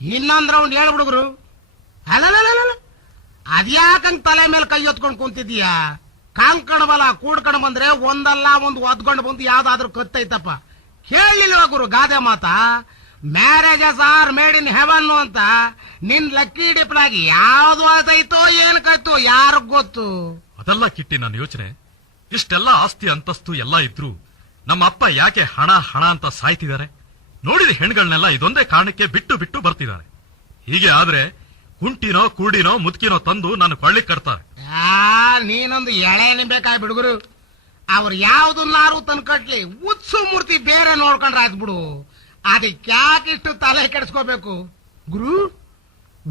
ಇನ್ನೊಂದ್ರ ಅವ್ನು ಹೇಳ್ಬಿಡುಗ್ರು. ಅಲ್ಲ, ಅದ್ಯಾಕಂಗ್ ತಲೆ ಮೇಲೆ ಕೈ ಹೊತ್ಕೊಂಡ್ ಕುಂತಿದೀಯ? ಕಾಂಕಣ ಬಲ ಕೂಡ್ಕೊಂಡ್ ಬಂದ್ರೆ ಒಂದಲ್ಲ ಒಂದು ಒದ್ಕೊಂಡ್ ಬಂದು ಯಾವ್ದಾದ್ರು ಕತ್ತೈತಪ್ಪ. ಕೇಳಲಿಲ್ವ ಗುರು ಗಾದೆ ಮಾತ? Marriages are made in heaven ಅಂತ. ನಿನ್ ಲಕ್ಕಿ ಡಿಪ್ಲಾಗಿ ಯಾವ್ದು ಆಯ್ತೈತೋ ಏನ್ ಕೈತೋ ಯಾರಿಗ್ ಗೊತ್ತು? ಅದಲ್ಲ ಕಿಟ್ಟಿ ನನ್ನ ಯೋಚನೆ. ಇಷ್ಟೆಲ್ಲ ಆಸ್ತಿ ಅಂತಸ್ತು ಎಲ್ಲ ಇದ್ರು ನಮ್ಮ ಅಪ್ಪ ಯಾಕೆ ಹಣ ಅಂತ ಸಾಯ್ತಿದ್ದಾರೆ? ನೋಡಿದ ಹೆಣ್ಗಳನ್ನೆಲ್ಲ ಇದೊಂದೇ ಕಾರಣಕ್ಕೆ ಬಿಟ್ಟು ಬರ್ತಿದ್ದಾರೆ. ಹೀಗೆ ಆದ್ರೆ ಕುಂಟಿನೋ ಕೂಡಿನೋ ಮುದುಕಿನೋ ತಂದು ನಾನು ಕೊಳ್ಳಿಕ್ ಕಟ್ತಾರೆ. ನೀನೊಂದು ಎಳೆ ನಿಂಬೇಕಾಯ್ ಬಿಡುಗರು. ಅವ್ರು ಯಾವ್ದನ್ನಾರು ಕಟ್ಲಿ, ಉತ್ಸು ಮೂರ್ತಿ ಬೇರೆ ನೋಡ್ಕೊಂಡ್ರೆ ಆಯ್ತು ಬಿಡು. ಅದಕ್ಯಾಕಿಷ್ಟು ತಲೆ ಕೆಡಿಸ್ಕೋಬೇಕು ಗುರು?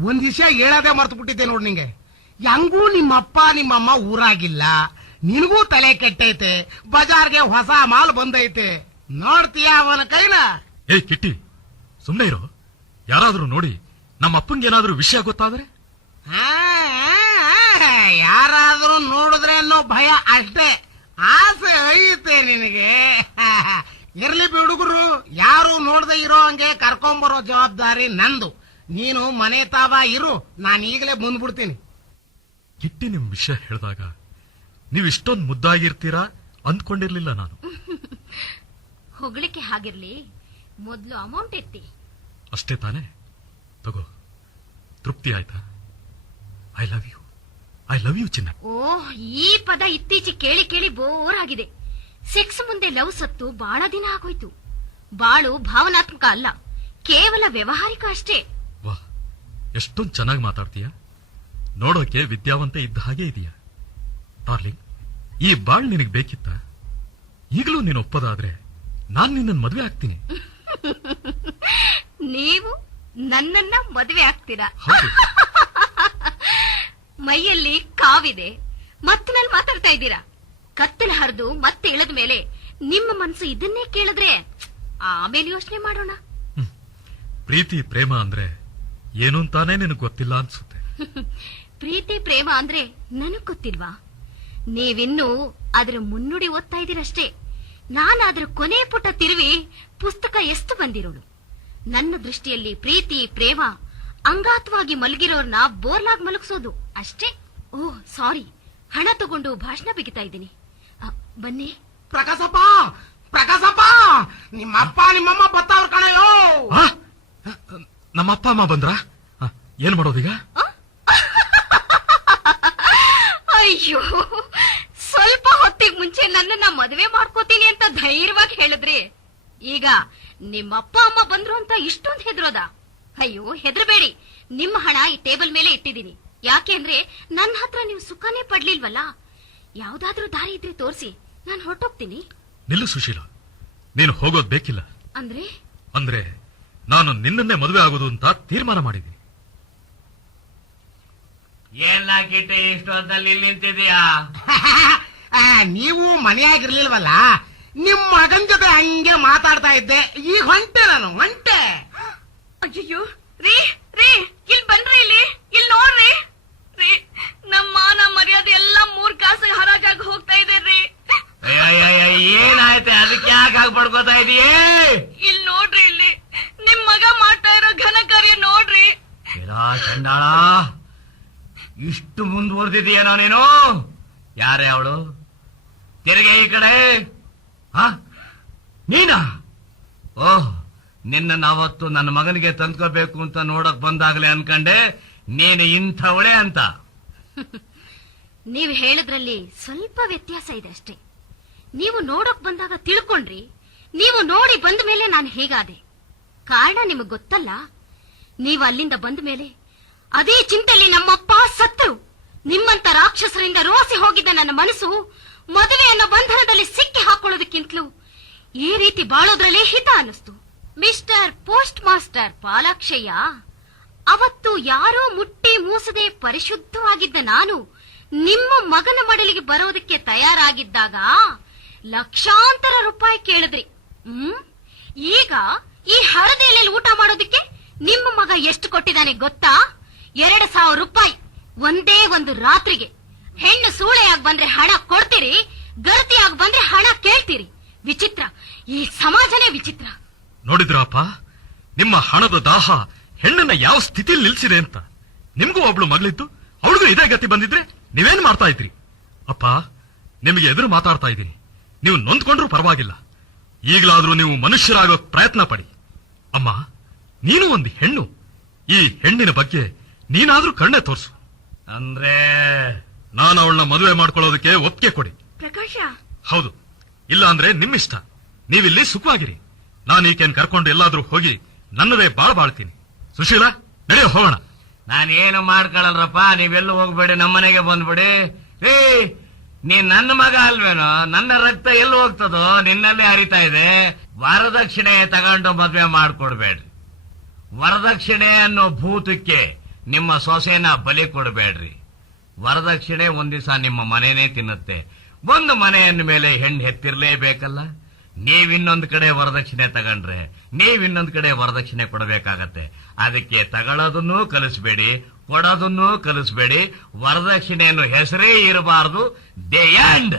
ಒಂದ್ ವಿಷಯ ಹೇಳೋದೇ ಮರ್ತು ಬಿಟ್ಟಿದ್ದೆ ನೋಡ್ ನಿಂಗೆ. ಹೆಂಗೂ ನಿಮ್ಮಪ್ಪ ನಿಮ್ಮಮ್ಮ ಊರಾಗಿಲ್ಲ, ನಿನಗೂ ತಲೆ ಕೆಟ್ಟೈತೆ, ಬಜಾರ್ಗೆ ಹೊಸ ಮಾಲ್ ಬಂದೈತೆ, ನೋಡ್ತೀಯ ಅವನ ಕೈನ? ಏ ಕಿಟ್ಟಿ, ಸುಮ್ನೆ ಇರೋ. ಯಾರಾದ್ರೂ ನೋಡಿ ನಮ್ಮ ಅಪ್ಪಂಗೇನಾದ್ರೂ ವಿಷಯ ಗೊತ್ತಾದ್ರೆ? ಯಾರಾದ್ರೂ ನೋಡಿದ್ರೆ ಅನ್ನೋ ಭಯ ಅಷ್ಟೇ. ಆಸೆ ಐತೆ ನಿನಗೆ. ಇರ್ಲಿ ಬಿಡುಗರು, ಯಾರು ನೋಡದೆ ಇರೋ ಹಂಗೆ ಕರ್ಕೊಂಬರೋ ಜವಾಬ್ದಾರಿ ನಂದು. ನೀನು ಮನೆ ತಾವ ಇರು, ನಾನು ಈಗಲೇ ಬಂದ್ಬಿಡ್ತೀನಿ. ಕಿಟ್ಟಿ ನಿಮ್ ವಿಷಯ ಹೇಳಿದಾಗ ನೀವ್ ಇಷ್ಟೊಂದು ಮುದ್ದಾಗಿರ್ತೀರಾ ಅಂದ್ಕೊಂಡಿರ್ಲಿಲ್ಲ ನಾನು. ಹೊಗಳಿಕೆ ಹಾಗಿರ್ಲಿ, ಮೊದ್ಲು ಅಮೌಂಟ್ ಎತ್ತಿ. ಅಷ್ಟೇ ತಾನೇ? ತಗೋ, ತೃಪ್ತಿ ಆಯ್ತಾ? ಐ ಲವ್ ಯು ಚಿನ್ನ. ಓಹ್, ಈ ಪದ ಇತ್ತೀಚೆಗೆ ಕೇಳಿ ಬೋರ್ ಆಗಿದೆ. ಸೆಕ್ಸ್ ಮುಂದೆ ಲವ್ ಸತ್ತು ಬಹಳ ದಿನ ಆಗೋಯ್ತು. ಬಾಳು ಭಾವನಾತ್ಮಕ ಅಲ್ಲ, ಕೇವಲ ವ್ಯವಹಾರಿಕ ಅಷ್ಟೇ. ವಾಹ್, ಎಷ್ಟೊಂದು ಚೆನ್ನಾಗಿ ಮಾತಾಡ್ತೀಯ. ನೋಡೋಕೆ ವಿದ್ಯಾವಂತ ಇದ್ದ ಹಾಗೆ ಇದೆಯಾ? ಡಾರ್ಲಿಂಗ್, ಈ ಬಾಳ್ ನಿನಗೆ ಬೇಕಿತ್ತ? ಈಗಲೂ ನೀನು ಒಪ್ಪದಾದ್ರೆ ನಾನ್ ನಿನ್ನ ಮದುವೆ ಆಗ್ತೀನಿ. ನೀವು ನನ್ನನ್ನ ಮದುವೆ ಆಗ್ತೀರಾ? ಹೌದು. ಮೈಯಲ್ಲಿ ಕಾವಿದೆ, ಮತ್ತಿನಲ್ಲಿ ಮಾತಾಡ್ತಾ ಇದ್ದೀರಾ. ಕತ್ತಲು ಹರಿದು ಮತ್ತೆ ಇಳಿದ ಮೇಲೆ ನಿಮ್ಮ ಮನಸ್ಸು ಇದನ್ನೇ ಕೇಳಿದ್ರೆ ಆಮೇಲೆ ಯೋಚನೆ ಮಾಡೋಣ. ಪ್ರೀತಿ ಪ್ರೇಮ ಅಂದ್ರೆ ಏನು ಅಂತಾನೆ ನಿನಗೆ ಗೊತ್ತಿಲ್ಲ ಅನ್ಸುತ್ತೆ. ಪ್ರೀತಿ ಪ್ರೇಮ ಅಂದ್ರೆ ನನಗ್ ಗೊತ್ತಿಲ್ವಾ? ನೀವಿನ್ನೂ ಅದರ ಮುನ್ನುಡಿ ಓದ್ತಾ ಇದ್ದೀರಷ್ಟೇ. ನಾನು ಅದರ ಕೊನೆ ಪುಟ ತಿರುವಿ ಪುಸ್ತಕ ಎಷ್ಟು ಬಂದಿರೋಳು. ನನ್ನ ದೃಷ್ಟಿಯಲ್ಲಿ ಪ್ರೀತಿ ಪ್ರೇಮ ಅಂಗಾತ್ವಾಗಿ ಮಲಗಿರೋರ್ನ ಬೋರ್ಲಾಗ್ ಮಲಗಿಸೋದು ಅಷ್ಟೇ. ಓಹ್ ಸಾರಿ, ಹಣ ತಗೊಂಡು ಭಾಷಣ ಬಿಗಿತಾ ಇದ್ದೀನಿ. ಬನ್ನಿ. ಪ್ರಕಾಶಪ್ಪ, ನಿಮ್ಮಪ್ಪ ನಿಮ್ಮಮ್ಮ ಬತ್ತವ್ರ ಕಣೆಯೋ. ನಮ್ಮಪ್ಪ ಅಮ್ಮ ಬಂದ್ರ? ಏನ್ ಮಾಡೋದೀಗ? ಅಯ್ಯೋ, ಸ್ವಲ್ಪ ಹೊತ್ತಿಗೆ ಮುಂಚೆ ನನ್ನನ್ನ ಮದುವೆ ಮಾಡ್ಕೋತೀನಿ ಅಂತ ಧೈರ್ಯವಾಗಿ ಹೇಳಿದ್ರಿ. ಈಗ ನಿಮ್ಮಪ್ಪ ಅಮ್ಮ ಬಂದ್ರು ಅಂತ ಇಷ್ಟೊಂದು ಹೆದರೋದ? ಅಯ್ಯೋ, ಹೆದರಬೇಡಿ. ನಿಮ್ಮ ಹಣ ಈ ಟೇಬಲ್ ಮೇಲೆ ಇಟ್ಟಿದ್ದೀನಿ. ಯಾಕೆಂದ್ರೆ ನನ್ನ ಹತ್ರ ನೀವು ಸುಖನೇ ಪಡ್ಲಿಲ್ವಲ್ಲ. ಯಾವ್ದಾದ್ರೂ ದಾರಿ ಇದ್ರೆ ತೋರಿಸಿ, ನಾನು ಹೊರಟೋಗ್ತೀನಿ. ನಿಲ್ಲು ಸುಶೀಲ, ನೀನು ಹೋಗೋದ್ ಬೇಕಿಲ್ಲ. ಅಂದ್ರೆ ನಾನು ನಿನ್ನನ್ನೇ ಮದುವೆ ಆಗೋದು ಅಂತ ತೀರ್ಮಾನ ಮಾಡಿದ್ದೀನಿ. ಏನಾಗಿಟ್ಟೆ ಇಷ್ಟೊತ್ತಲ್ಲಿ ಇಲ್ಲಿ ನಿಂತಿದೀಯಾ? ನೀವು ಮನೆಯಾಗಿರ್ಲಿಲ್ವಲ್ಲ, ನಿಮ್ ಮಗನ್ ಜೊತೆ ಹಂಗೆ ಮಾತಾಡ್ತಾ ಇದ್ದೆ. ಈಗ ಹೊಂಟೆ, ನಾನು ಹೊಂಟೆ. ಅಯ್ಯೋ ರೀ ರೀ, ಇಲ್ಲಿ ಬನ್ರಿ, ಇಲ್ಲಿ ನೋಡ್ರಿ ರೀ. ನಮ್ಮ ಮಾನ ಮರ್ಯಾದೆ ಎಲ್ಲ 3 ಕಾಸಿಗೆ ಹರಾಗಾಗಿ ಹೋಗ್ತಾ ಇದೆ ರೀ. ಏನಾಯ್ತೆ? ಅದಕ್ಕೆ ಯಾಕೆ ಪಡ್ಕೋತಾ ಇದೀಯೇ? ಇಲ್ಲಿ ನೋಡ್ರಿ, ಇಲ್ಲಿ ನಿಮ್ ಮಗ ಮಾಡ್ತಾ ಇರೋ ಘನ ಕಾರ್ಯ ನೋಡ್ರಿ. ಚಂಡಾಳ, ಇಷ್ಟು ಮುಂದುವರೆದಿದೀಯನೋ ನೀನು? ಯಾರೇ ಅವಳು? ತಿರುಗೆ ಈ ಕಡೆ. ನೀನಾ? ಓಹ್, ನಿನ್ನ ಅವತ್ತು ನನ್ನ ಮಗನಿಗೆ ತಂದ್ಕೋಬೇಕು ಅಂತ ನೋಡಕ್ ಬಂದಾಗಲೇ ಅನ್ಕಂಡೆ ನೀನು ಇಂಥವಳೆ ಅಂತ. ನೀವು ಹೇಳಿದ್ರಲ್ಲಿ ಸ್ವಲ್ಪ ವ್ಯತ್ಯಾಸ ಇದೆ ಅಷ್ಟೇ. ನೀವು ನೋಡಕ್ ಬಂದಾಗ ತಿಳ್ಕೊಂಡ್ರಿ, ನೀವು ನೋಡಿ ಬಂದ ಮೇಲೆ ನಾನು ಹೇಗಾದೆ. ಕಾರಣ ನಿಮಗ್ ಗೊತ್ತಲ್ಲ. ನೀವು ಅಲ್ಲಿಂದ ಬಂದ ಮೇಲೆ ಅದೇ ಚಿಂತೆಯಲ್ಲಿ ನಮ್ಮಪ್ಪ ಸತ್ತರು. ನಿಮ್ಮಂತ ರಾಕ್ಷಸರಿಂದ ರೋಸಿ ಹೋಗಿದ್ದ ನನ್ನ ಮನಸ್ಸು ಮದುವೆ ಅನ್ನೋ ಬಂಧನದಲ್ಲಿ ಸಿಕ್ಕಿ ಹಾಕೊಳ್ಳೋದಕ್ಕಿಂತಲೂ ಈ ರೀತಿ ಬಾಳೋದ್ರಲ್ಲೇ ಹಿತ ಅನ್ನಿಸ್ತು. ಮಿಸ್ಟರ್ ಪೋಸ್ಟ್ ಮಾಸ್ಟರ್ ಪಾಲಾಕ್ಷಯ್ಯ, ಅವತ್ತು ಯಾರೋ ಮುಟ್ಟಿ ಮೂಸದೆ ಪರಿಶುದ್ಧವಾಗಿದ್ದ ನಾನು ನಿಮ್ಮ ಮಗನ ಮಡಲಿಗೆ ಬರೋದಕ್ಕೆ ತಯಾರಾಗಿದ್ದಾಗ ಲಕ್ಷಾಂತರ ರೂಪಾಯಿ ಕೇಳಿದ್ರಿ. ಈಗ ಈ ಹರದೆಯಲ್ಲಿ ಊಟ ಮಾಡೋದಕ್ಕೆ ನಿಮ್ಮ ಮಗ ಎಷ್ಟು ಕೊಟ್ಟಿದ್ದಾನೆ ಗೊತ್ತಾ? 2,000 ರೂಪಾಯಿ ಒಂದೇ ಒಂದು ರಾತ್ರಿಗೆ. ಹೆಣ್ಣು ಸೂಳೆಯಾಗಿ ಬಂದ್ರೆ ಹಣ ಕೊಡ್ತೀರಿ, ಗರತಿಯಾಗಿ ಬಂದ್ರೆ ಹಣ ಕೇಳ್ತೀರಿ. ವಿಚಿತ್ರ, ಈ ಸಮಾಜನೇ ವಿಚಿತ್ರ. ನೋಡಿದ್ರಪ್ಪ, ನಿಮ್ಮ ಹಣದ ದಾಹ ಹೆಣ್ಣನ್ನ ಯಾವ ಸ್ಥಿತಿಯಲ್ಲಿ ನಿಲ್ಸಿದೆ ಅಂತ. ನಿಮ್ಗೂ ಒಬ್ಳು ಮಗಳಿತ್ತು, ಅವಳಿಗೂ ಇದೇ ಗತಿ ಬಂದಿದ್ರೆ ನೀವೇನ್ ಮಾಡ್ತಾ ಇದ್ರಿ? ಅಪ್ಪ, ನಿಮಗೆ ಎದುರು ಮಾತಾಡ್ತಾ ಇದ್ದೀನಿ. ನೀವು ನೊಂದ್ಕೊಂಡ್ರೂ ಪರವಾಗಿಲ್ಲ. ಈಗಲಾದ್ರೂ ನೀವು ಮನುಷ್ಯರಾಗೋಕ್ ಪ್ರಯತ್ನ ಪಡಿ. ಅಮ್ಮ, ನೀನು ಒಂದು ಹೆಣ್ಣು. ಈ ಹೆಣ್ಣಿನ ಬಗ್ಗೆ ನೀನಾದ್ರೂ ಕಣ್ಣೆ ತೋರ್ಸು. ಅಂದ್ರೆ ನಾನು ಅವಳನ್ನ ಮದುವೆ ಮಾಡ್ಕೊಳ್ಳೋದಕ್ಕೆ ಒಪ್ಪಿಗೆ ಕೊಡಿ. ಪ್ರಕಾಶ, ಹೌದು. ಇಲ್ಲ ಅಂದ್ರೆ ನಿಮ್ಮಿಷ್ಟ. ನೀವಿಲ್ಲಿ ಸುಖವಾಗಿರಿ. ನಾನು ಈಕೆನ್ ಕರ್ಕೊಂಡು ಎಲ್ಲಾದ್ರೂ ಹೋಗಿ ನನ್ನದೇ ಬಾಳ್ತೀನಿ. ಸುಶೀಲಾ, ನಡೆಯೋ ಹೋಗೋಣ. ನಾನೇನು ಮಾಡ್ಕೊಳ್ಳಲ್ರಪ್ಪ, ನೀವೆಲ್ಲೂ ಹೋಗ್ಬೇಡಿ, ನಮ್ಮನೆಗೆ ಬಂದ್ಬಿಡಿ. ಏ, ನೀನ್ ನನ್ನ ಮಗ ಅಲ್ವೇನೋ? ನನ್ನ ರಕ್ತ ಎಲ್ಲಿ ಹೋಗ್ತದೋ ನಿನ್ನಲ್ಲೇ ಹರಿತಾ ಇದೆ. ವರದಕ್ಷಿಣೆ ತಗೊಂಡು ಮದ್ವೆ ಮಾಡ್ಕೊಡ್ಬೇಡ್ರಿ. ವರದಕ್ಷಿಣೆ ಅನ್ನೋ ಭೂತಕ್ಕೆ ನಿಮ್ಮ ಸೊಸೆನ ಬಲಿ ಕೊಡಬೇಡ್ರಿ. ವರದಕ್ಷಿಣೆ ಒಂದ್ ದಿವಸ ನಿಮ್ಮ ಮನೆನೇ ತಿನ್ನುತ್ತೆ. ಒಂದು ಮನೆಯ ಮೇಲೆ ಹೆಣ್ಣು ಹೆತ್ತಿರ್ಲೇಬೇಕಲ್ಲ. ನೀವಿನ್ನೊಂದು ಕಡೆ ವರದಕ್ಷಿಣೆ ತಗೊಂಡ್ರೆ ನೀವಿನ್ನೊಂದು ಕಡೆ ವರದಕ್ಷಿಣೆ ಕೊಡಬೇಕಾಗತ್ತೆ. ಅದಕ್ಕೆ ತಗೊಳ್ಳೋದನ್ನೂ ಕಲಿಸ್ಬೇಡಿ, ಕೊಡೋದನ್ನೂ ಕಲಿಸ್ಬೇಡಿ. ವರದಕ್ಷಿಣೆ ಅನ್ನೋ ಹೆಸರೇ ಇರಬಾರದು. They end.